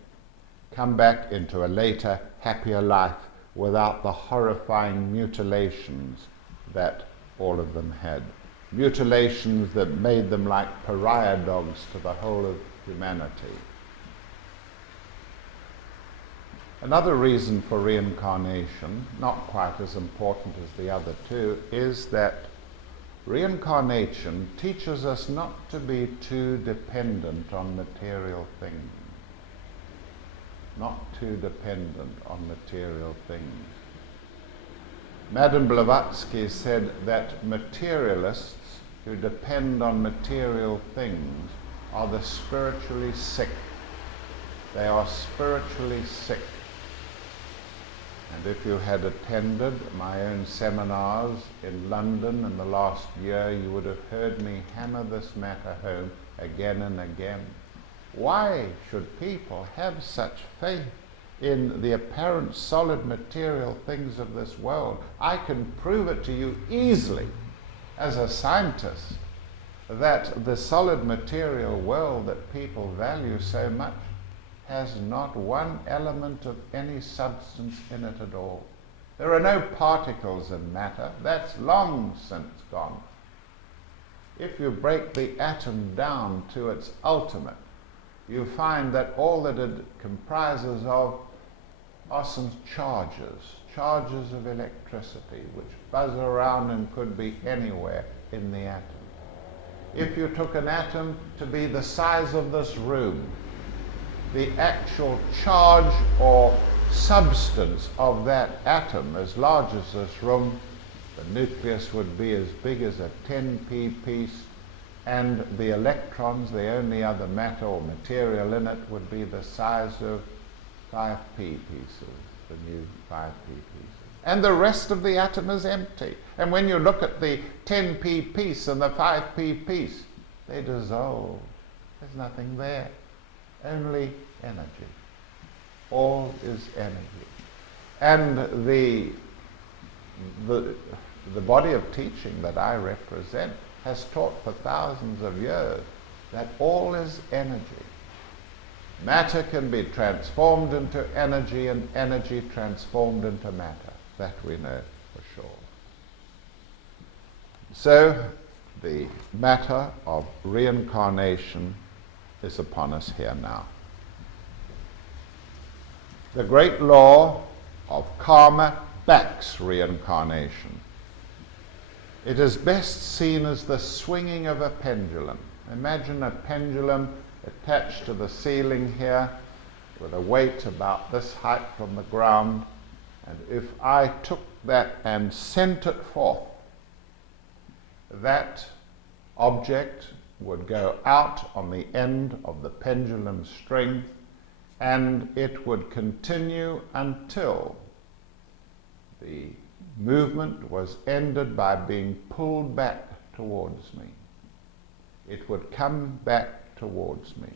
come back into a later, happier life without the horrifying mutilations that all of them had. Mutilations that made them like pariah dogs to the whole of humanity. Another reason for reincarnation, not quite as important as the other two, is that reincarnation teaches us not to be too dependent on material things. Not too dependent on material things. Madame Blavatsky said that materialists who depend on material things are the spiritually sick. They are spiritually sick. And if you had attended my own seminars in London in the last year, you would have heard me hammer this matter home again and again. Why should people have such faith in the apparent solid material things of this world? I can prove it to you easily as a scientist that the solid material world that people value so much has not one element of any substance in it at all. There are no particles in matter. That's long since gone. If you break the atom down to its ultimate, you find that all that it comprises of are some charges of electricity, which buzz around and could be anywhere in the atom. If you took an atom to be the size of this room, the actual charge or substance of that atom, as large as this room, the nucleus would be as big as a 10p piece, and the electrons, the only other matter or material in it, would be the size of 5p pieces, the new 5p pieces. And the rest of the atom is empty. And when you look at the 10p piece and the 5p piece, they dissolve. There's nothing there. Only energy. All is energy. And the body of teaching that I represent has taught for thousands of years that all is energy. Matter can be transformed into energy and energy transformed into matter. That we know for sure. So the matter of reincarnation is upon us here now. The great law of karma backs reincarnation. It is best seen as the swinging of a pendulum. Imagine a pendulum attached to the ceiling here with a weight about this height from the ground, and if I took that and sent it forth, that object would go out on the end of the pendulum string, and it would continue until the movement was ended by being pulled back towards me. It would come back towards me,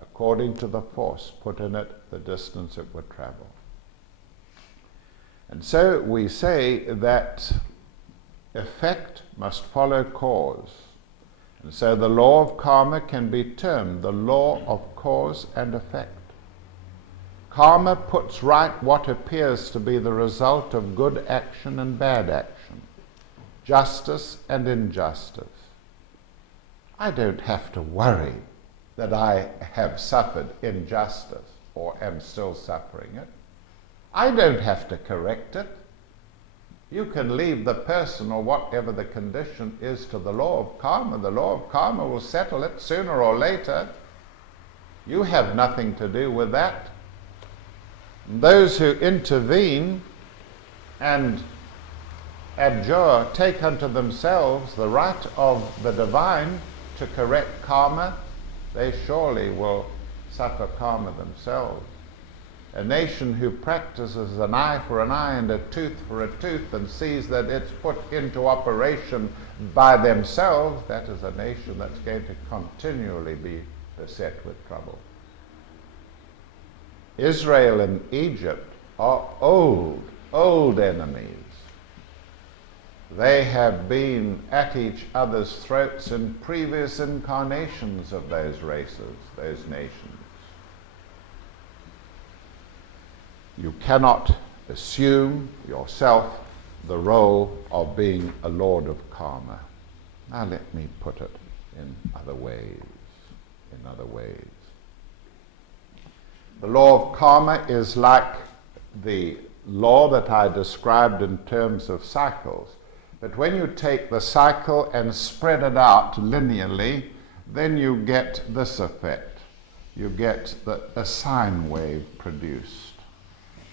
according to the force put in it, the distance it would travel. And so we say that effect must follow cause. And so the law of karma can be termed the law of cause and effect. Karma puts right what appears to be the result of good action and bad action, justice and injustice. I don't have to worry that I have suffered injustice or am still suffering it. I don't have to correct it. You can leave the person or whatever the condition is to the law of karma. The law of karma will settle it sooner or later. You have nothing to do with that. Those who intervene and abjure, take unto themselves the right of the divine to correct karma, they surely will suffer karma themselves. A nation who practices an eye for an eye and a tooth for a tooth and sees that it's put into operation by themselves, that is a nation that's going to continually be beset with trouble. Israel and Egypt are old enemies. They have been at each other's throats in previous incarnations of those races, those nations. You cannot assume yourself the role of being a lord of karma. Now let me put it in other ways. The law of karma is like the law that I described in terms of cycles. But when you take the cycle and spread it out linearly, then you get this effect. You get a sine wave produced.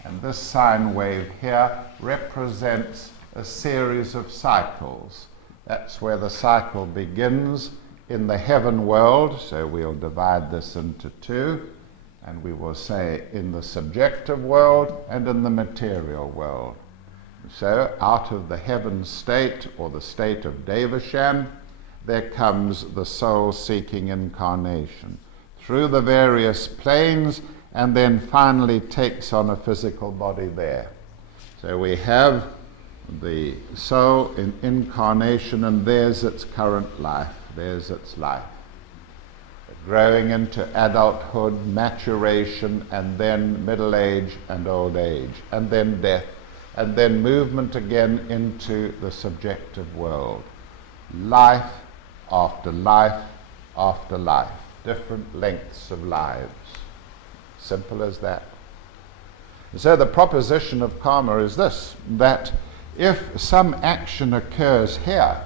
And this sine wave here represents a series of cycles. That's where the cycle begins in the heaven world, so we'll divide this into two, and we will say in the subjective world and in the material world. So out of the heaven state, or the state of Devashan, there comes the soul-seeking incarnation through the various planes, and then finally takes on a physical body there. So we have the soul in incarnation, and there's its current life, there's its life. Growing into adulthood, maturation, and then middle age and old age, and then death, and then movement again into the subjective world. Life after life after life, different lengths of lives. Simple as that. And so the proposition of karma is this, that if some action occurs here,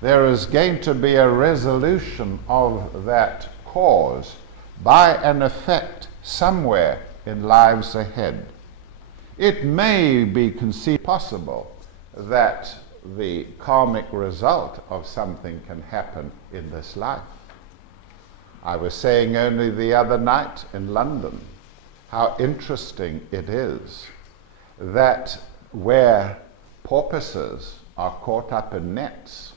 there is going to be a resolution of that cause by an effect somewhere in lives ahead. It may be conceived possible that the karmic result of something can happen in this life. I was saying only the other night in London how interesting it is that where porpoises are caught up in nets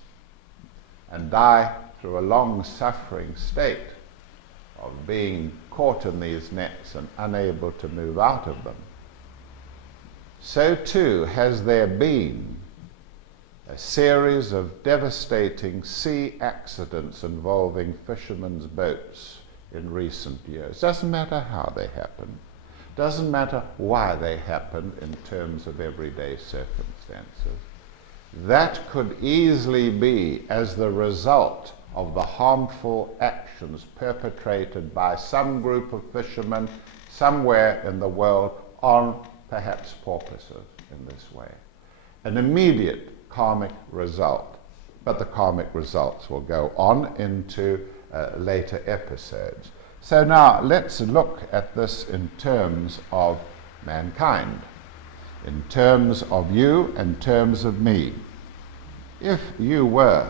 and die through a long suffering state of being caught in these nets and unable to move out of them, so too has there been a series of devastating sea accidents involving fishermen's boats in recent years. Doesn't matter how they happen, doesn't matter why they happened in terms of everyday circumstances. That could easily be as the result of the harmful actions perpetrated by some group of fishermen somewhere in the world on perhaps porpoises in this way. An immediate karmic result, but the karmic results will go on into later episodes. So now let's look at this in terms of mankind, in terms of you and terms of me. If you were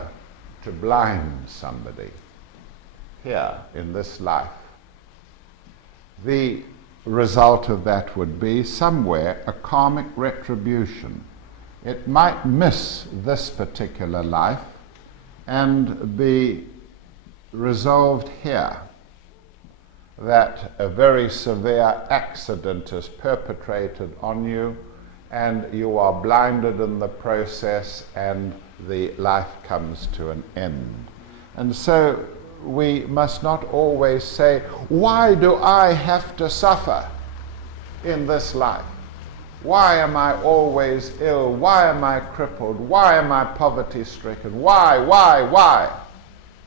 to blind somebody here in this life, the result of that would be somewhere a karmic retribution. It might miss this particular life and be resolved here, that a very severe accident is perpetrated on you and you are blinded in the process and the life comes to an end. And so we must not always say, why do I have to suffer in this life? Why am I always ill? Why am I crippled? Why am I poverty-stricken? Why?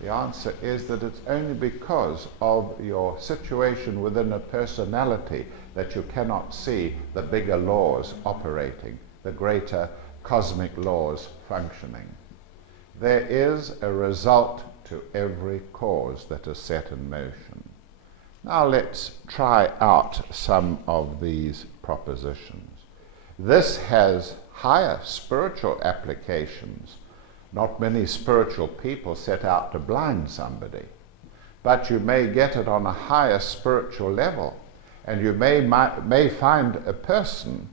The answer is that it's only because of your situation within a personality that you cannot see the bigger laws operating, the greater cosmic laws functioning. There is a result to every cause that is set in motion. Now let's try out some of these propositions. This has higher spiritual applications. Not many spiritual people set out to blind somebody, but you may get it on a higher spiritual level, and you may find a person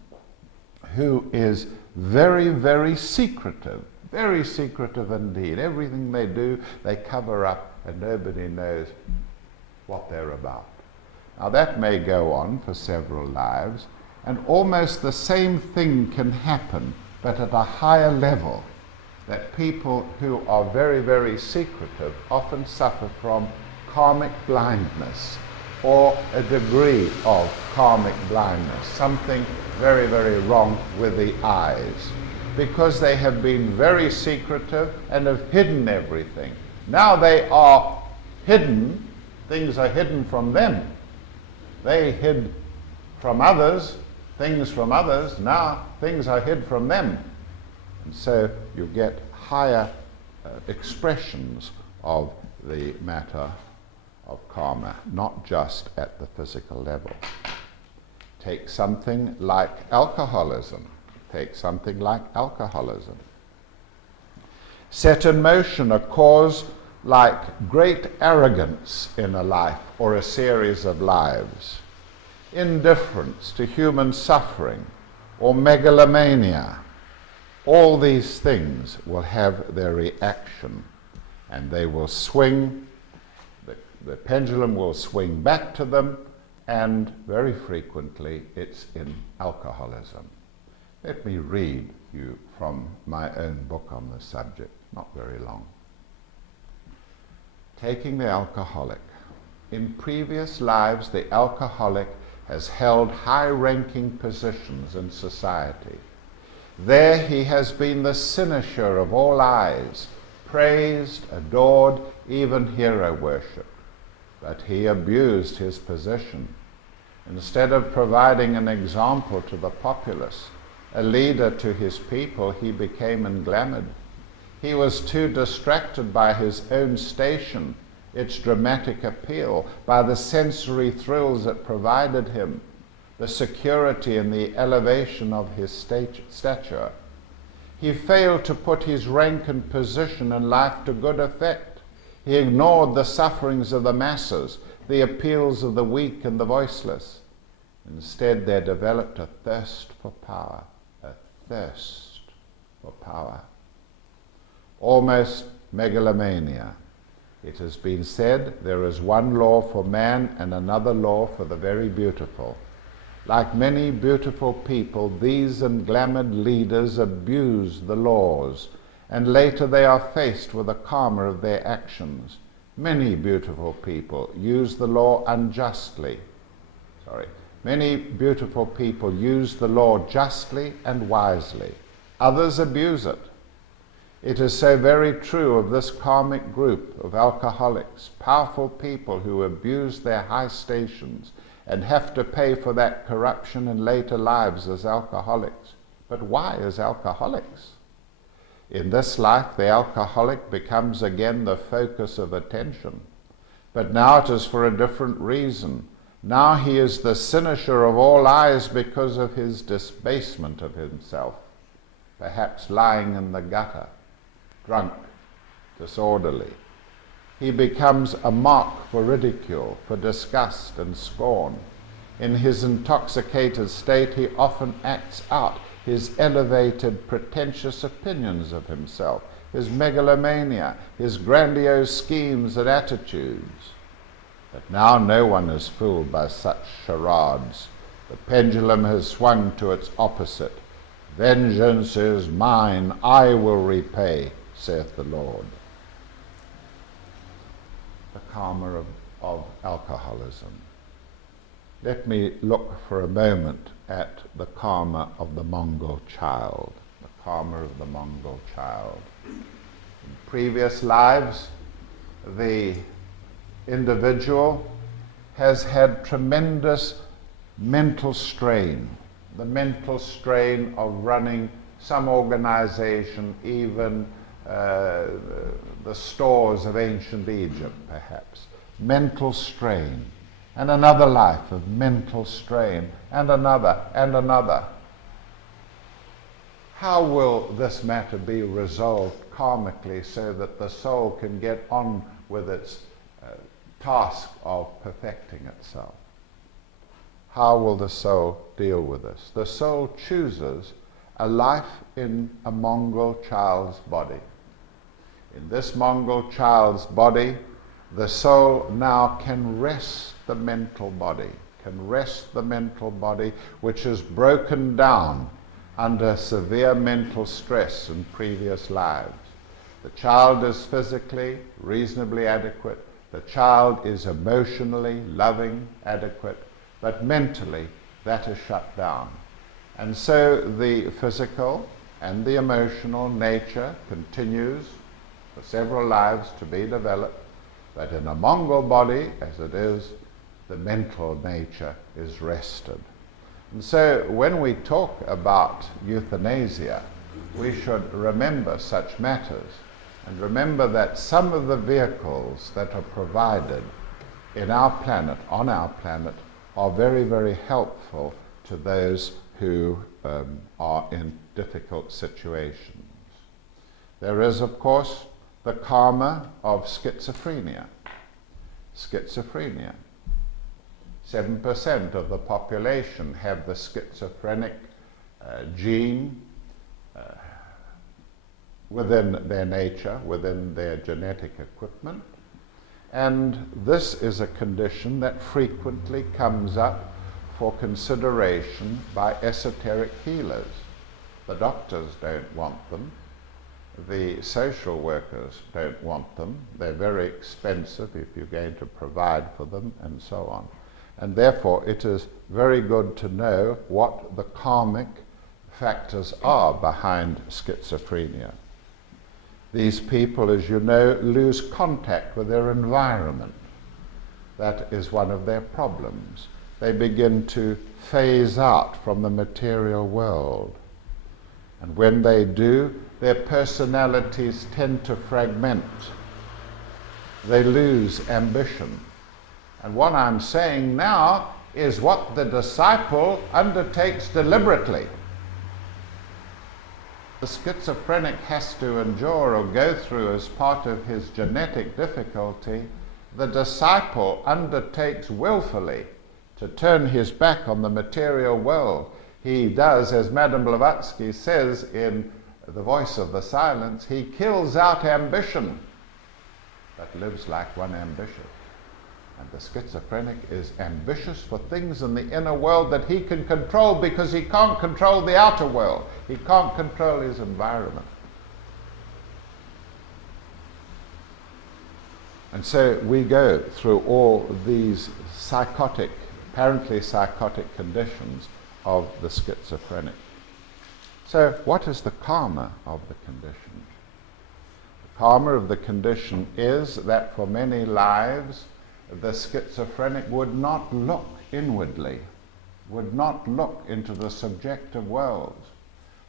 who is very, very secretive indeed. Everything they do, they cover up, and nobody knows what they're about. Now that may go on for several lives, and almost the same thing can happen, but at a higher level, that people who are very, very secretive often suffer from karmic blindness, or a degree of karmic blindness, something very, very wrong with the eyes, because they have been very secretive and have hidden everything. Now they are hidden, things are hidden from them. They hid from others, things from others, now things are hid from them. And so you get higher expressions of the matter of karma, not just at the physical level. Take something like alcoholism. Set in motion a cause like great arrogance in a life or a series of lives, indifference to human suffering, or megalomania. All these things will have their reaction, and they will swing, the pendulum will swing back to them, and very frequently it's in alcoholism. Let me read you from my own book on the subject, not very long. Taking the alcoholic. In previous lives, the alcoholic has held high-ranking positions in society. There he has been the cynosure of all eyes, praised, adored, even hero worshipped. But he abused his position. Instead of providing an example to the populace, a leader to his people, he became englamoured. He was too distracted by his own station, its dramatic appeal, by the sensory thrills it provided him, the security and the elevation of his stature. He failed to put his rank and position in life to good effect. He ignored the sufferings of the masses, the appeals of the weak and the voiceless. Instead, there developed a thirst for power, almost megalomania. It has been said there is one law for man and another law for the very beautiful. Like many beautiful people, these englamoured leaders abuse the laws, and later they are faced with the karma of their actions. Many beautiful people use the law unjustly. Many beautiful people use the law justly and wisely. Others abuse it. It is so very true of this karmic group of alcoholics, powerful people who abuse their high stations and have to pay for that corruption in later lives as alcoholics. But why as alcoholics? In this life, the alcoholic becomes again the focus of attention. But now it is for a different reason. Now he is the cynosure of all eyes because of his debasement of himself, perhaps lying in the gutter, drunk, disorderly. He becomes a mark for ridicule, for disgust and scorn. In his intoxicated state, he often acts out his elevated, pretentious opinions of himself, his megalomania, his grandiose schemes and attitudes. But now no one is fooled by such charades. The pendulum has swung to its opposite. Vengeance is mine, I will repay, saith the Lord. The karma of alcoholism. Let me look for a moment at the karma of the Mongol child. The karma of the Mongol child. In previous lives, the individual has had tremendous mental strain. The mental strain of running some organization, even the stores of ancient Egypt, perhaps. Mental strain. And another life of mental strain, and another, and another. How will this matter be resolved karmically so that the soul can get on with its task of perfecting itself? How will the soul deal with this? The soul chooses a life in a Mongol child's body. In this Mongol child's body, the soul now can rest the mental body, which is broken down under severe mental stress in previous lives. The child is physically reasonably adequate, the child is emotionally loving, adequate, but mentally that is shut down. And so the physical and the emotional nature continues for several lives to be developed, but in a Mongol body, as it is, the mental nature is rested. And so when we talk about euthanasia, we should remember such matters, and remember that some of the vehicles that are provided in our planet, on our planet, are very, very helpful to those who are in difficult situations. There is, of course, the karma of schizophrenia. 7% of the population have the schizophrenic gene within their nature, within their genetic equipment. And this is a condition that frequently comes up for consideration by esoteric healers. The doctors don't want them. The social workers don't want them. They're very expensive if you're going to provide for them, and so on. And therefore it is very good to know what the karmic factors are behind schizophrenia. These people, as you know, lose contact with their environment. That is one of their problems. They begin to phase out from the material world. And when they do, their personalities tend to fragment. They lose ambition. And what I'm saying now is what the disciple undertakes deliberately. The schizophrenic has to endure or go through as part of his genetic difficulty. The disciple undertakes willfully to turn his back on the material world. He does, as Madame Blavatsky says in The Voice of the Silence, he kills out ambition, but lives like one ambitious. And the schizophrenic is ambitious for things in the inner world that he can control, because he can't control the outer world. He can't control his environment. And so we go through all these psychotic, apparently psychotic conditions of the schizophrenic. So what is the karma of the condition? The karma of the condition is that for many lives the schizophrenic would not look inwardly, would not look into the subjective world,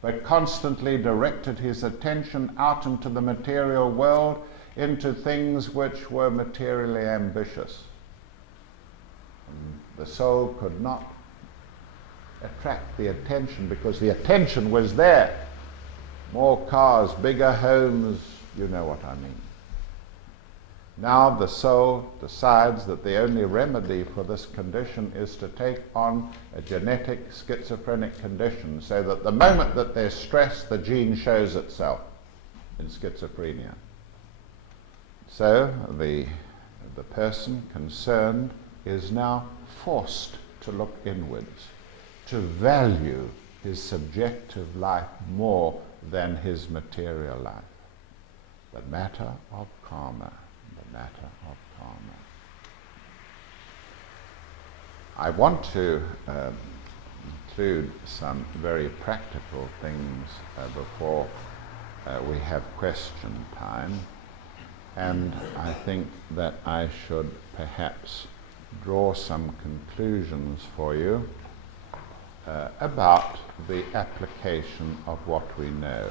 but constantly directed his attention out into the material world, into things which were materially ambitious. And the soul could not attract the attention because the attention was there. More cars, bigger homes, you know what I mean. Now the soul decides that the only remedy for this condition is to take on a genetic schizophrenic condition, so that the moment that there's stress, the gene shows itself in schizophrenia. So the person concerned is now forced to look inwards, to value his subjective life more than his material life. The matter of karma. Matter of karma. I want to include some very practical things before we have question time, and I think that I should perhaps draw some conclusions for you about the application of what we know.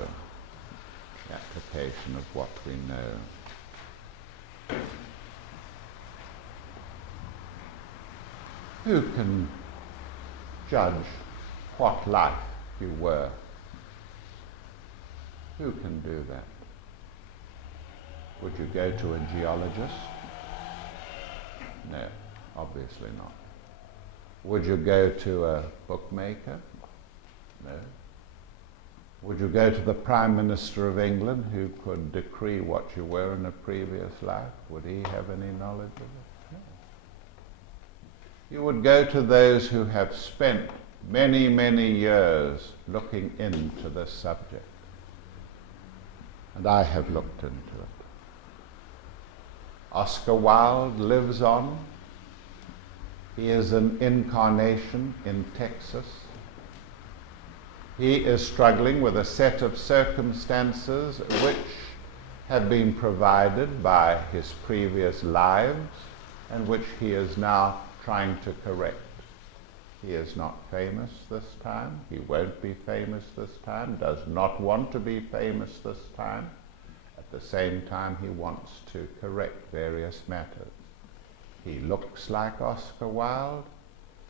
The application of what we know. Who can judge what life you were? Who can do that? Would you go to a geologist? No, obviously not. Would you go to a bookmaker? No. Would you go to the Prime Minister of England, who could decree what you were in a previous life? Would he have any knowledge of it? No. You would go to those who have spent many, many years looking into this subject. And I have looked into it. Oscar Wilde lives on. He is an incarnation in Texas. He is struggling with a set of circumstances which have been provided by his previous lives and which he is now trying to correct. He is not famous this time. He won't be famous this time, does not want to be famous this time. At the same time, he wants to correct various matters. He looks like Oscar Wilde.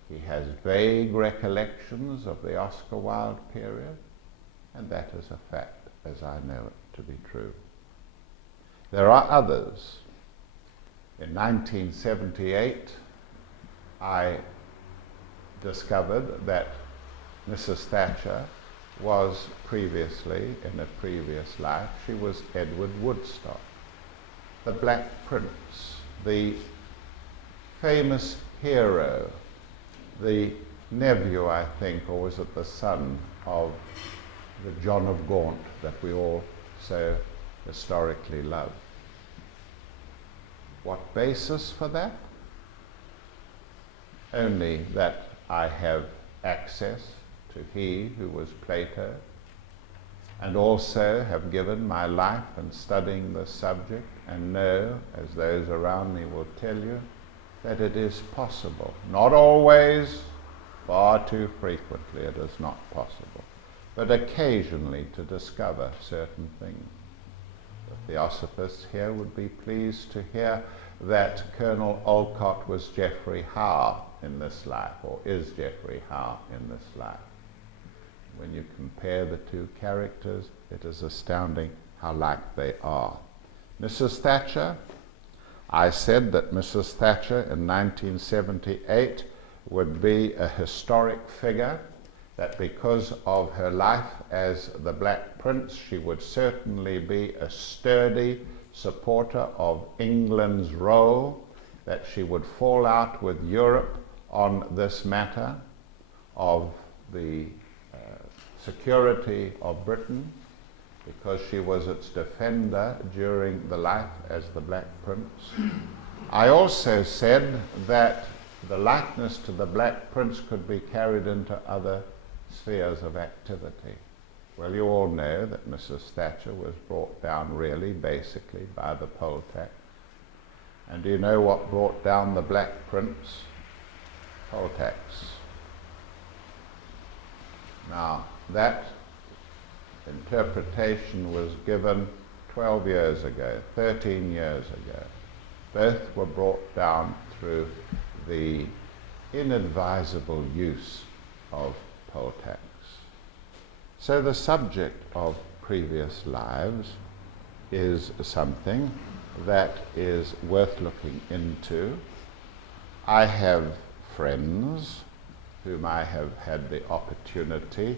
He has vague recollections of the Oscar Wilde period, and that is a fact, as I know it to be true. There are others. In 1978, I discovered that Mrs. Thatcher was previously, in a previous life, she was Edward Woodstock, the Black Prince, the famous hero, the nephew, I think, or was it the son of the John of Gaunt that we all so historically love. What basis for that? Only that I have access to he who was Plato, and also have given my life in studying this subject, and know, as those around me will tell you, that it is possible. Not always, far too frequently it is not possible, but occasionally to discover certain things. The Theosophists here would be pleased to hear that Colonel Olcott was Geoffrey Howe in this life, or is Geoffrey Howe in this life. When you compare the two characters, it is astounding how like they are. Mrs. Thatcher, I said that Mrs. Thatcher in 1978 would be a historic figure, that because of her life as the Black Prince, she would certainly be a sturdy supporter of England's role, that she would fall out with Europe on this matter of the security of Britain, because she was its defender during the life as the Black Prince. I also said that the likeness to the Black Prince could be carried into other spheres of activity. Well, you all know that Mrs. Thatcher was brought down really basically by the poll tax. And do you know what brought down the Black Prince? Poll tax. Now, that interpretation was given 12 years ago, 13 years ago. Both were brought down through the inadvisable use of poll tax. So the subject of previous lives is something that is worth looking into. I have friends whom I have had the opportunity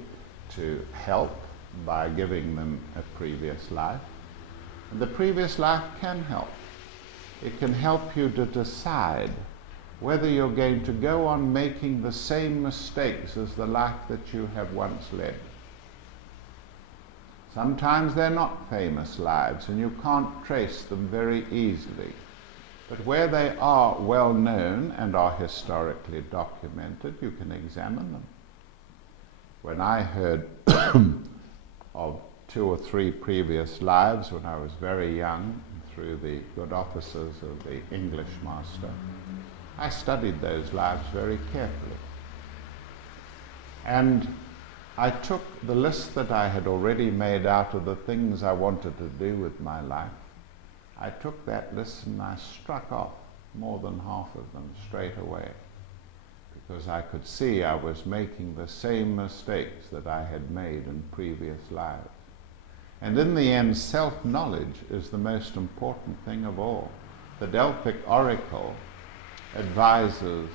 to help by giving them a previous life. And the previous life can help. It can help you to decide whether you're going to go on making the same mistakes as the life that you have once led. Sometimes they're not famous lives and you can't trace them very easily. But where they are well known and are historically documented, you can examine them. When I heard of 2 or 3 previous lives when I was very young, through the good offices of the English master, I studied those lives very carefully. And I took the list that I had already made out of the things I wanted to do with my life. I took that list and I struck off more than half of them straight away, because I could see I was making the same mistakes that I had made in previous lives. And in the end, self-knowledge is the most important thing of all. The Delphic Oracle advises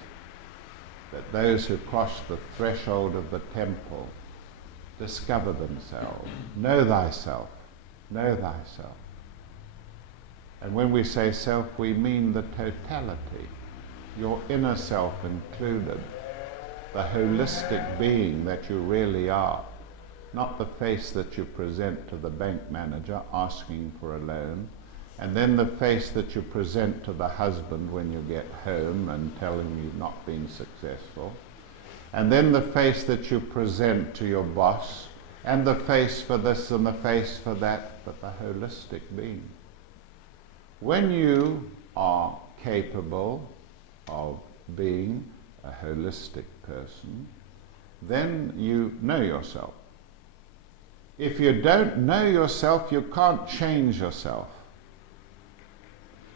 that those who cross the threshold of the temple discover themselves. Know thyself. Know thyself. And when we say self, we mean the totality, your inner self included, the holistic being that you really are, not the face that you present to the bank manager asking for a loan, and then the face that you present to the husband when you get home and tell him you've not been successful, and then the face that you present to your boss, and the face for this and the face for that, but the holistic being. When you are capable of being a holistic person, then you know yourself. If you don't know yourself, you can't change yourself.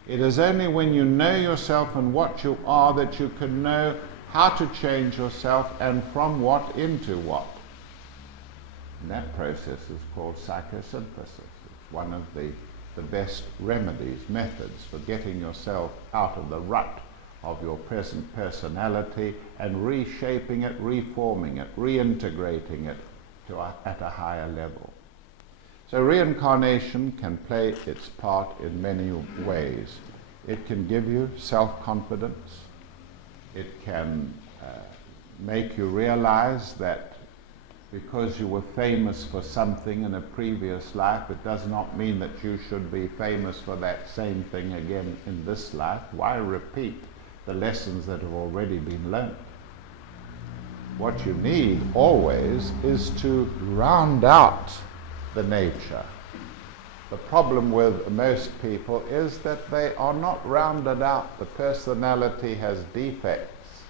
It is only when you know yourself and what you are that you can know how to change yourself and from what into what. And that process is called psychosynthesis. It's one of the best remedies, methods for getting yourself out of the rut of your present personality and reshaping it, reforming it, reintegrating it at a higher level. So reincarnation can play its part in many ways. It can give you self-confidence. It can make you realize that because you were famous for something in a previous life, it does not mean that you should be famous for that same thing again in this life. Why repeat the lessons that have already been learned? What you need always is to round out the nature. The problem with most people is that they are not rounded out. The personality has defects,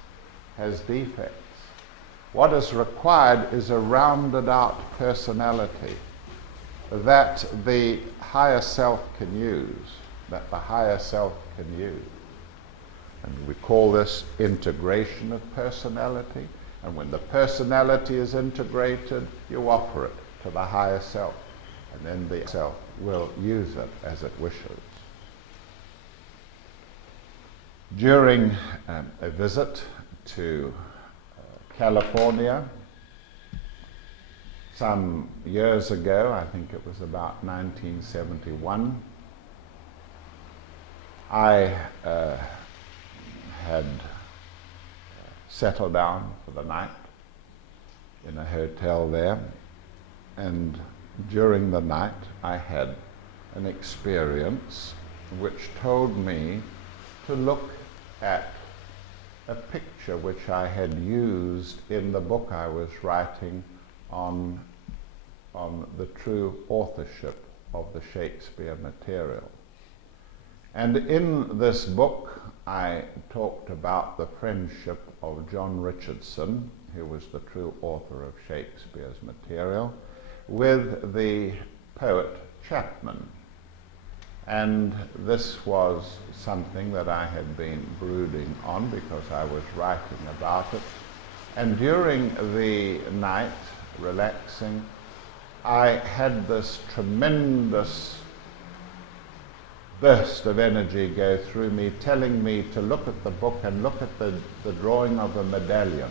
What is required is a rounded out personality that the higher self can use, And we call this integration of personality. And when the personality is integrated, you offer it to the higher self. And then the self will use it as it wishes. During a visit to California, some years ago, I think it was about 1971, I had settled down for the night in a hotel there, and during the night I had an experience which told me to look at a picture which I had used in the book I was writing on the true authorship of the Shakespeare material. And in this book I talked about the friendship of John Richardson, who was the true author of Shakespeare's material, with the poet Chapman. And this was something that I had been brooding on because I was writing about it. And during the night, relaxing, I had this tremendous burst of energy go through me, telling me to look at the book and look at the drawing of a medallion.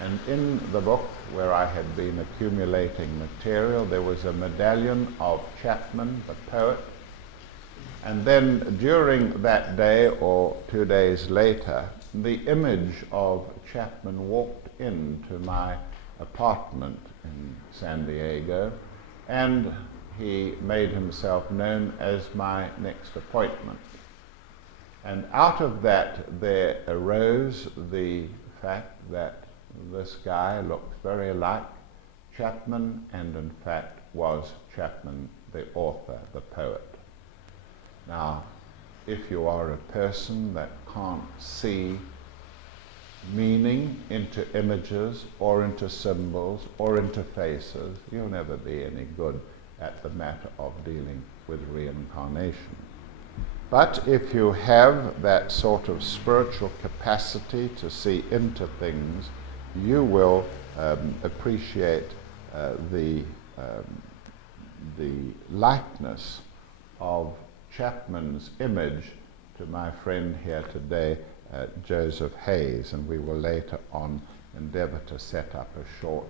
And in the book, where I had been accumulating material, there was a medallion of Chapman, the poet. And then during that day or 2 days later, the image of Chapman walked into my apartment in San Diego, and he made himself known as my next appointment. And out of that there arose the fact that this guy looked very like Chapman, and in fact was Chapman the author, the poet. Now, if you are a person that can't see meaning into images or into symbols or into faces, you'll never be any good at the matter of dealing with reincarnation. But if you have that sort of spiritual capacity to see into things, you will appreciate the likeness of Chapman's image to my friend here today, Joseph Hayes, and we will later on endeavor to set up a short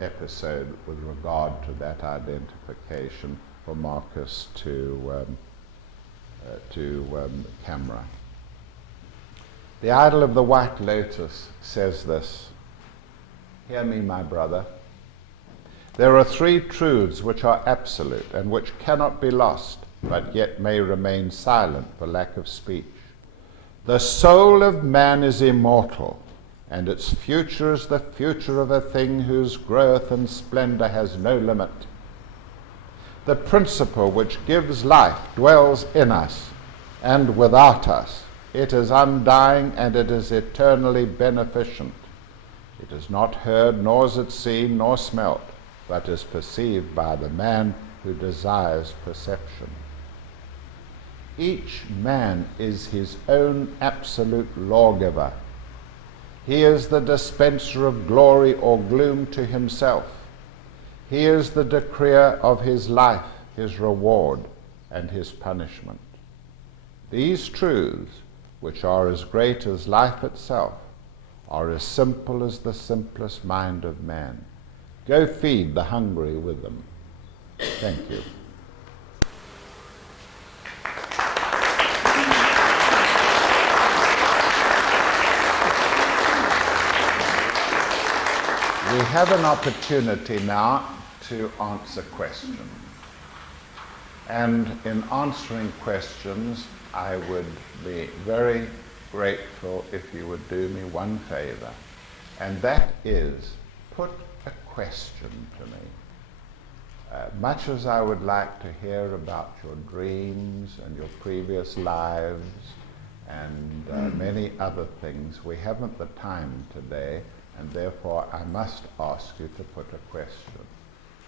episode with regard to that identification for Marcus to camera. The idol of the white lotus says this: "Hear me, my brother. There are three truths which are absolute and which cannot be lost, but yet may remain silent for lack of speech. The soul of man is immortal, and its future is the future of a thing whose growth and splendor has no limit. The principle which gives life dwells in us and without us. It is undying and it is eternally beneficent. It is not heard, nor is it seen, nor smelt, but is perceived by the man who desires perception. Each man is his own absolute lawgiver. He is the dispenser of glory or gloom to himself. He is the decreer of his life, his reward, and his punishment. These truths, which are as great as life itself, are as simple as the simplest mind of man. Go feed the hungry with them." Thank you. We have an opportunity now to answer questions. And in answering questions, I would be very grateful if you would do me one favor, and that is put a question to me. Much as I would like to hear about your dreams and your previous lives and many other things, we haven't the time today, and therefore I must ask you to put a question.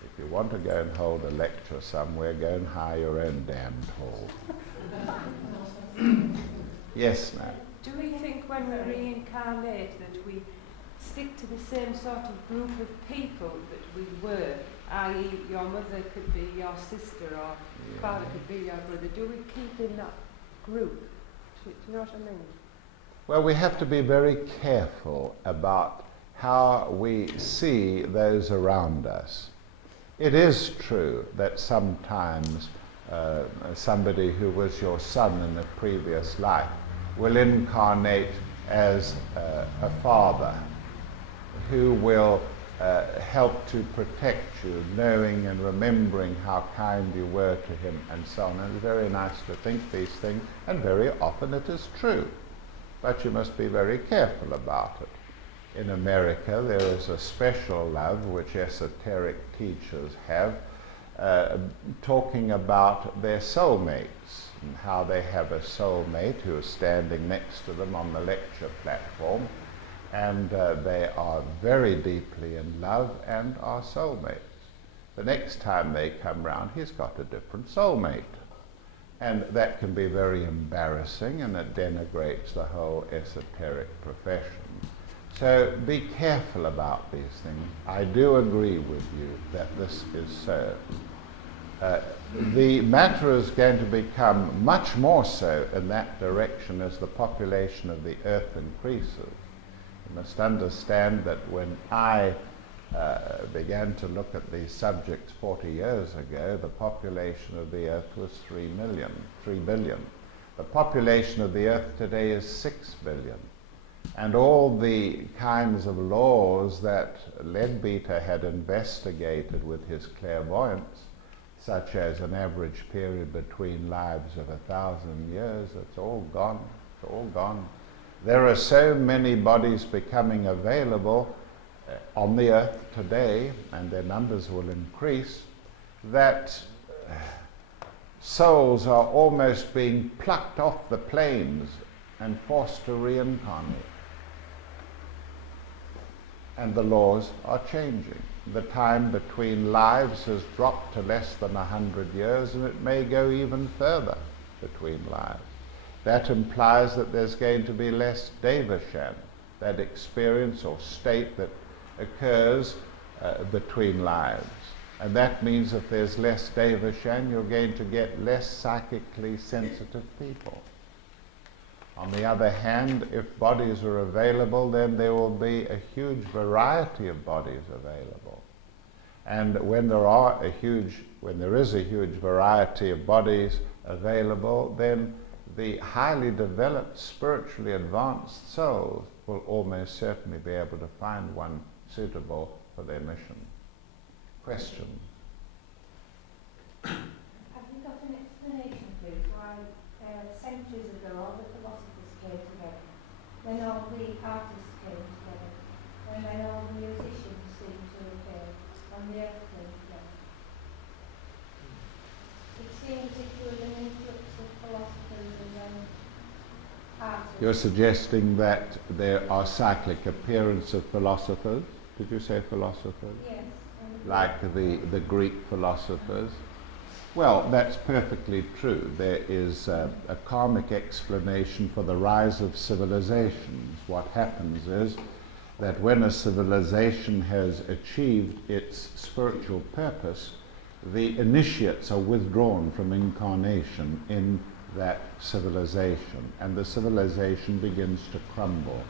If you want to go and hold a lecture somewhere, go and hire your own damned hall. Yes, ma'am. Do we think when we reincarnate that we stick to the same sort of group of people that we were, i.e. your mother could be your sister or father could be your brother? Do we keep in that group? Do you know what I mean? Well, we have to be very careful about how we see those around us. It is true that sometimes somebody who was your son in a previous life will incarnate as a father who will help to protect you, knowing and remembering how kind you were to him and so on. And it's very nice to think these things, and very often it is true. But you must be very careful about it. In America, there is a special love which esoteric teachers have, talking about their soulmates and how they have a soulmate who is standing next to them on the lecture platform, and they are very deeply in love and are soulmates. The next time they come round, he's got a different soulmate. And that can be very embarrassing, and it denigrates the whole esoteric profession. So be careful about these things. I do agree with you that this is so. The matter is going to become much more so in that direction as the population of the earth increases. You must understand that when I began to look at these subjects 40 years ago, the population of the earth was 3 billion. The population of the earth today is 6 billion. And all the kinds of laws that Leadbeater had investigated with his clairvoyance, such as an average period between lives of 1,000 years, it's all gone. It's all gone. There are so many bodies becoming available on the earth today, and their numbers will increase, that souls are almost being plucked off the planes and forced to reincarnate. And the laws are changing. The time between lives has dropped to less than 100 years, and it may go even further between lives. That implies that there's going to be less devashan, that experience or state that occurs between lives. And that means if there's less devashan, you're going to get less psychically sensitive people. On the other hand, if bodies are available, then there will be a huge variety of bodies available. And when there is a huge variety of bodies available, then the highly developed, spiritually advanced souls will almost certainly be able to find one suitable for their mission. Question? Have you got an explanation, please, why centuries ago all the philosophers came together, then all the artists came together, and then all the musicians seemed to appear, and the earth came together? It seems as if there was an influx of philosophers and then artists. You're suggesting that there are cyclic appearance of philosophers? Did you say philosophers? Yes. Like the Greek philosophers? Well, that's perfectly true. There is a karmic explanation for the rise of civilizations. What happens is that when a civilization has achieved its spiritual purpose, the initiates are withdrawn from incarnation in that civilization, and the civilization begins to crumble.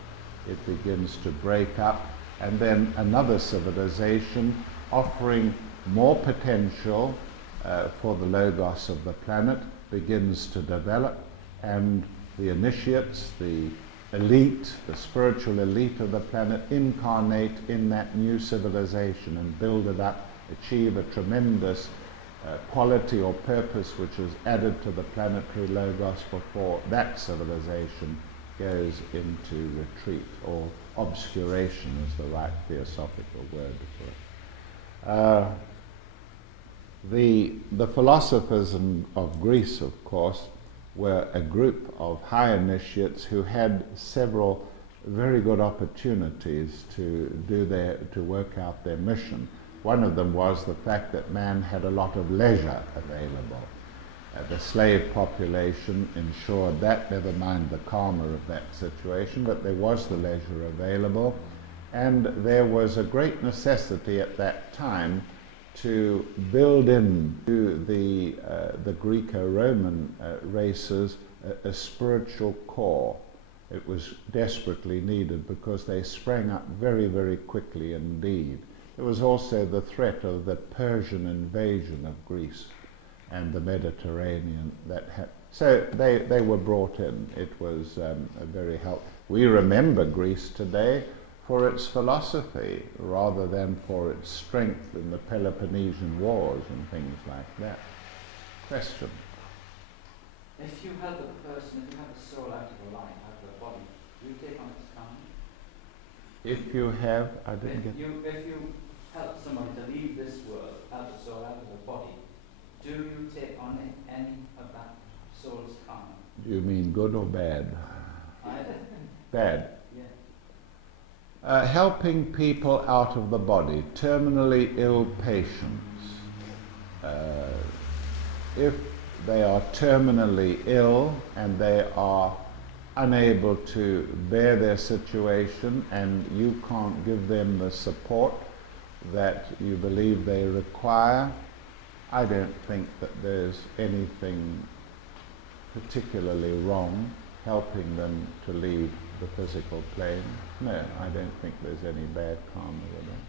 It begins to break up, and then another civilization offering more potential for the logos of the planet begins to develop, and the initiates, the elite, the spiritual elite of the planet incarnate in that new civilization and build it up, achieve a tremendous quality or purpose which is added to the planetary logos before that civilization goes into retreat, or obscuration is the right theosophical word for it. The philosophers of Greece, of course, were a group of high initiates who had several very good opportunities to work out their mission. One of them was the fact that man had a lot of leisure available. The slave population ensured that, never mind the karma of that situation, but there was the leisure available, and there was a great necessity at that time to build into the Greco-Roman races a spiritual core. It was desperately needed because they sprang up very, very quickly indeed. There was also the threat of the Persian invasion of Greece and the Mediterranean. So they were brought in. It was a very helpful. We remember Greece today for its philosophy rather than for its strength in the Peloponnesian Wars and things like that. Question? If you help a person, if you have a soul out of the light, out of the body, do you take on its karma? If you have, I didn't get. If you help someone to leave this world, help a soul out of the body, do you take on any of that soul's karma? Do you mean good or bad? Either. Bad. Yeah. Helping people out of the body, terminally ill patients. If they are terminally ill and they are unable to bear their situation and you can't give them the support that you believe they require, I don't think that there's anything particularly wrong helping them to leave the physical plane. No, I don't think there's any bad karma with them.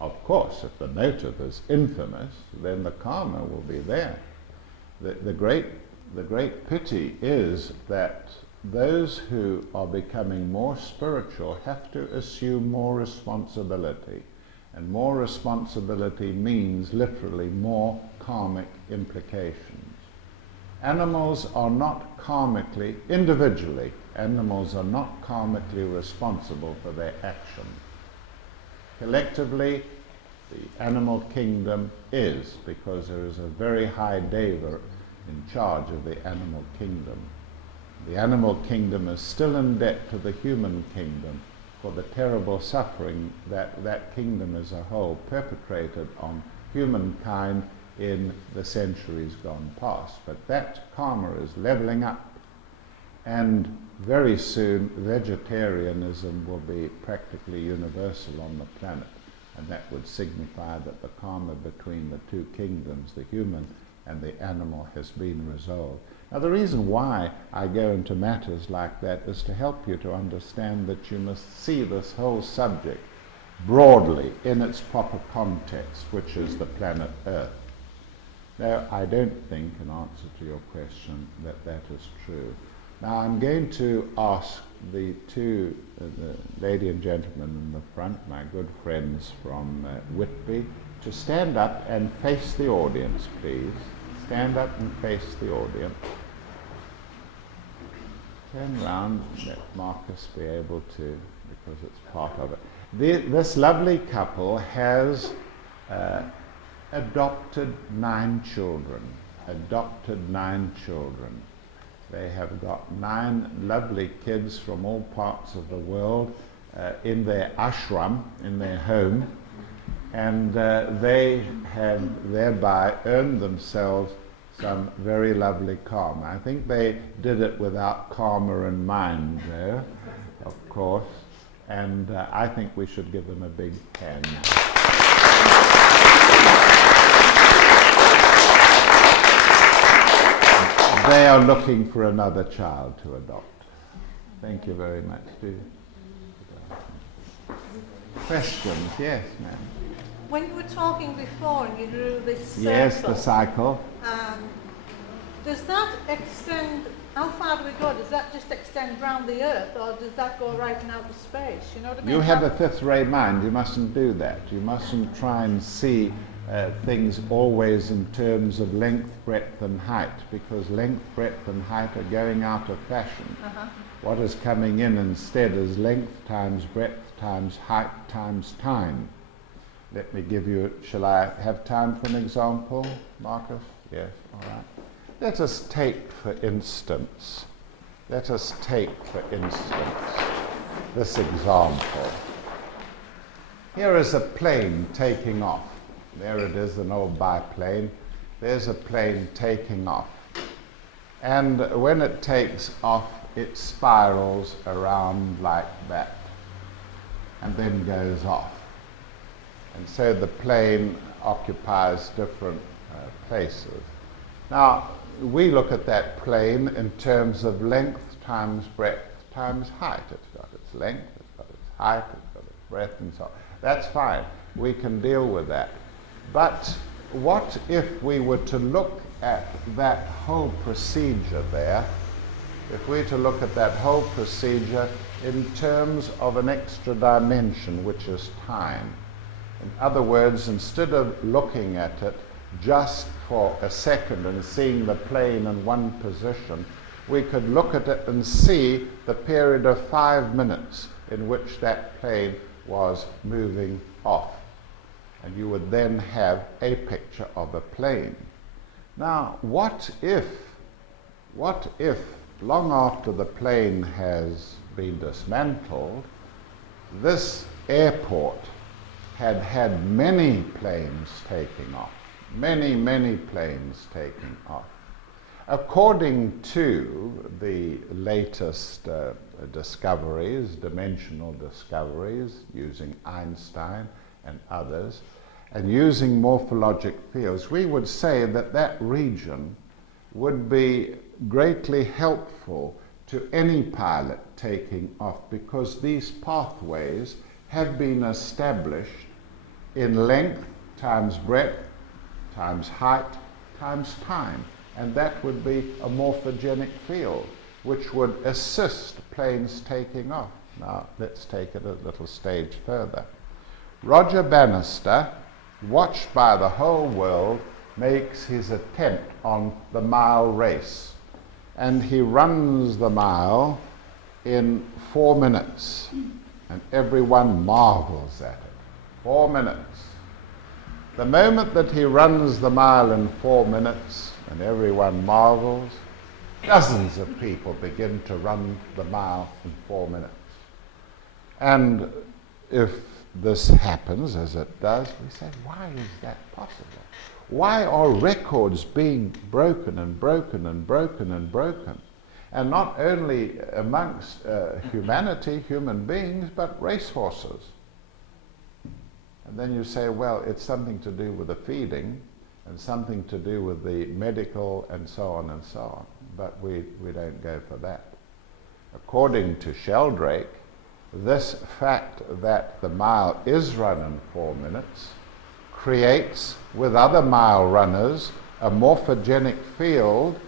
Of course, if the motive is infamous, then the karma will be there. The great pity is that those who are becoming more spiritual have to assume more responsibility. And more responsibility means literally more karmic implications. Animals are not karmically, individually, animals are not karmically responsible for their actions. Collectively, the animal kingdom is, because there is a very high deva in charge of the animal kingdom. The animal kingdom is still in debt to the human kingdom for the terrible suffering that that kingdom as a whole perpetrated on humankind in the centuries gone past. But that karma is leveling up, and very soon vegetarianism will be practically universal on the planet, and that would signify that the karma between the two kingdoms, the human and the animal has been resolved. Now, the reason why I go into matters like that is to help you to understand that you must see this whole subject broadly in its proper context, which is the planet Earth. Now, I don't think, in answer to your question, that that is true. Now, I'm going to ask the two, the lady and gentleman in the front, my good friends from Whitby, to stand up and face the audience, please. Stand up and face the audience. Turn round, let Marcus be able to, because it's part of it. This lovely couple has adopted 9 children. Adopted 9 children. They have got 9 lovely kids from all parts of the world in their ashram, in their home, and they have thereby earned themselves some very lovely karma. I think they did it without karma in mind, though, of course, and I think we should give them a big hand. They are looking for another child to adopt. Thank you very much. Questions? Yes, ma'am. When you were talking before and you drew this circle, yes, the cycle. Does that extend, how far do we go? Does that just extend round the Earth, or does that go right in outer space? You know what I mean? You have a fifth-ray mind. You mustn't do that. You mustn't try and see things always in terms of length, breadth, and height, because length, breadth, and height are going out of fashion. What is coming in instead is length times breadth times height times time. Let me give you, shall I have time for an example, Marcus? Yes, all right. Let us take, for instance, this example. Here is a plane taking off. There it is, an old biplane. There's a plane taking off. And when it takes off, it spirals around like that, and then goes off. And so the plane occupies different places. Now, we look at that plane in terms of length times breadth times height. It's got its length, it's got its height, it's got its breadth, and so on. That's fine. We can deal with that. But what if we were to look at that whole procedure there, if we were to look at that whole procedure in terms of an extra dimension, which is time? In other words, instead of looking at it just for a second and seeing the plane in one position, we could look at it and see the period of 5 minutes in which that plane was moving off. And you would then have a picture of a plane. Now, what if long after the plane has been dismantled, this airport had many planes taking off, many planes taking off. According to the latest discoveries, dimensional discoveries, using Einstein and others, and using morphologic fields, we would say that that region would be greatly helpful to any pilot taking off, because these pathways have been established in length times breadth times height times time, and that would be a morphogenic field which would assist planes taking off. Now let's take it a little stage further. Roger Bannister, watched by the whole world, makes his attempt on the mile race, and he runs the mile in 4 minutes, and everyone marvels at it. 4 minutes. The moment that he runs the mile in 4 minutes and everyone marvels, dozens of people begin to run the mile in 4 minutes. And if this happens, as it does, we say, why is that possible? Why are records being broken and broken and broken and broken? And not only amongst humanity, human beings, but racehorses. And then you say, well, it's something to do with the feeding. and something to do with the medical and so on and so on. But we don't go for that. According to Sheldrake, this fact that the mile is run in 4 minutes creates, with other mile runners, a morphogenic field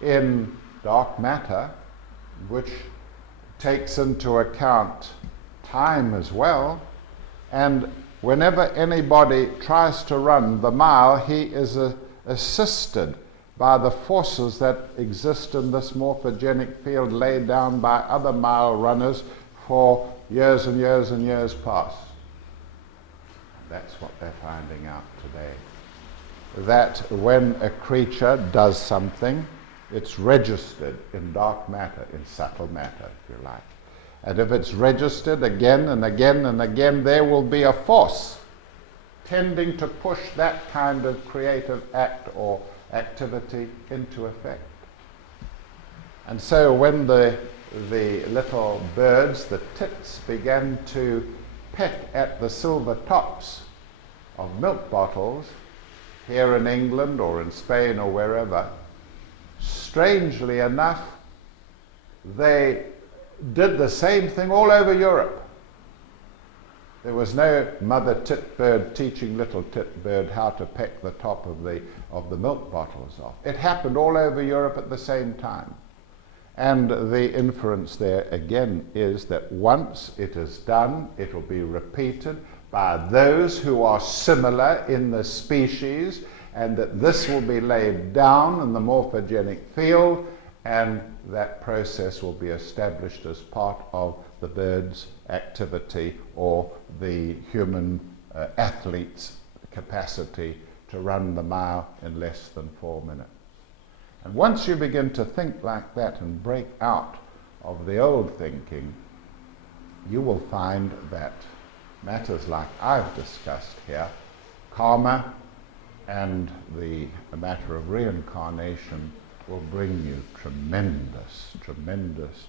in dark matter, which takes into account time as well. And whenever anybody tries to run the mile, he is assisted by the forces that exist in this morphogenic field laid down by other mile runners for years and years and years past. That's what they're finding out today. That when a creature does something, it's registered in dark matter, in subtle matter, if you like. And if it's registered again and again and again, there will be a force tending to push that kind of creative act or activity into effect. And so when the little birds, the tits, began to peck at the silver tops of milk bottles here in England or in Spain or wherever, strangely enough, they did the same thing all over Europe. There was no mother tit bird teaching little tit bird how to peck the top of the milk bottles off. It happened all over Europe at the same time. And the inference there again is that once it is done, it will be repeated by those who are similar in the species, and that this will be laid down in the morphogenic field, and that process will be established as part of the bird's activity or the human athlete's capacity to run the mile in less than 4 minutes. And once you begin to think like that and break out of the old thinking, you will find that matters like I've discussed here, karma and the matter of reincarnation, will bring you tremendous, tremendous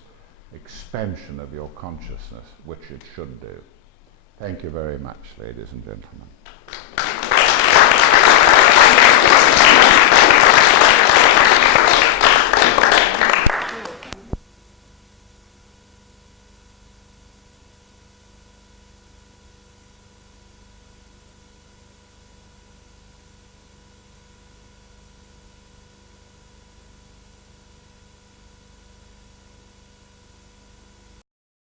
expansion of your consciousness, which it should do. Thank you very much, ladies and gentlemen.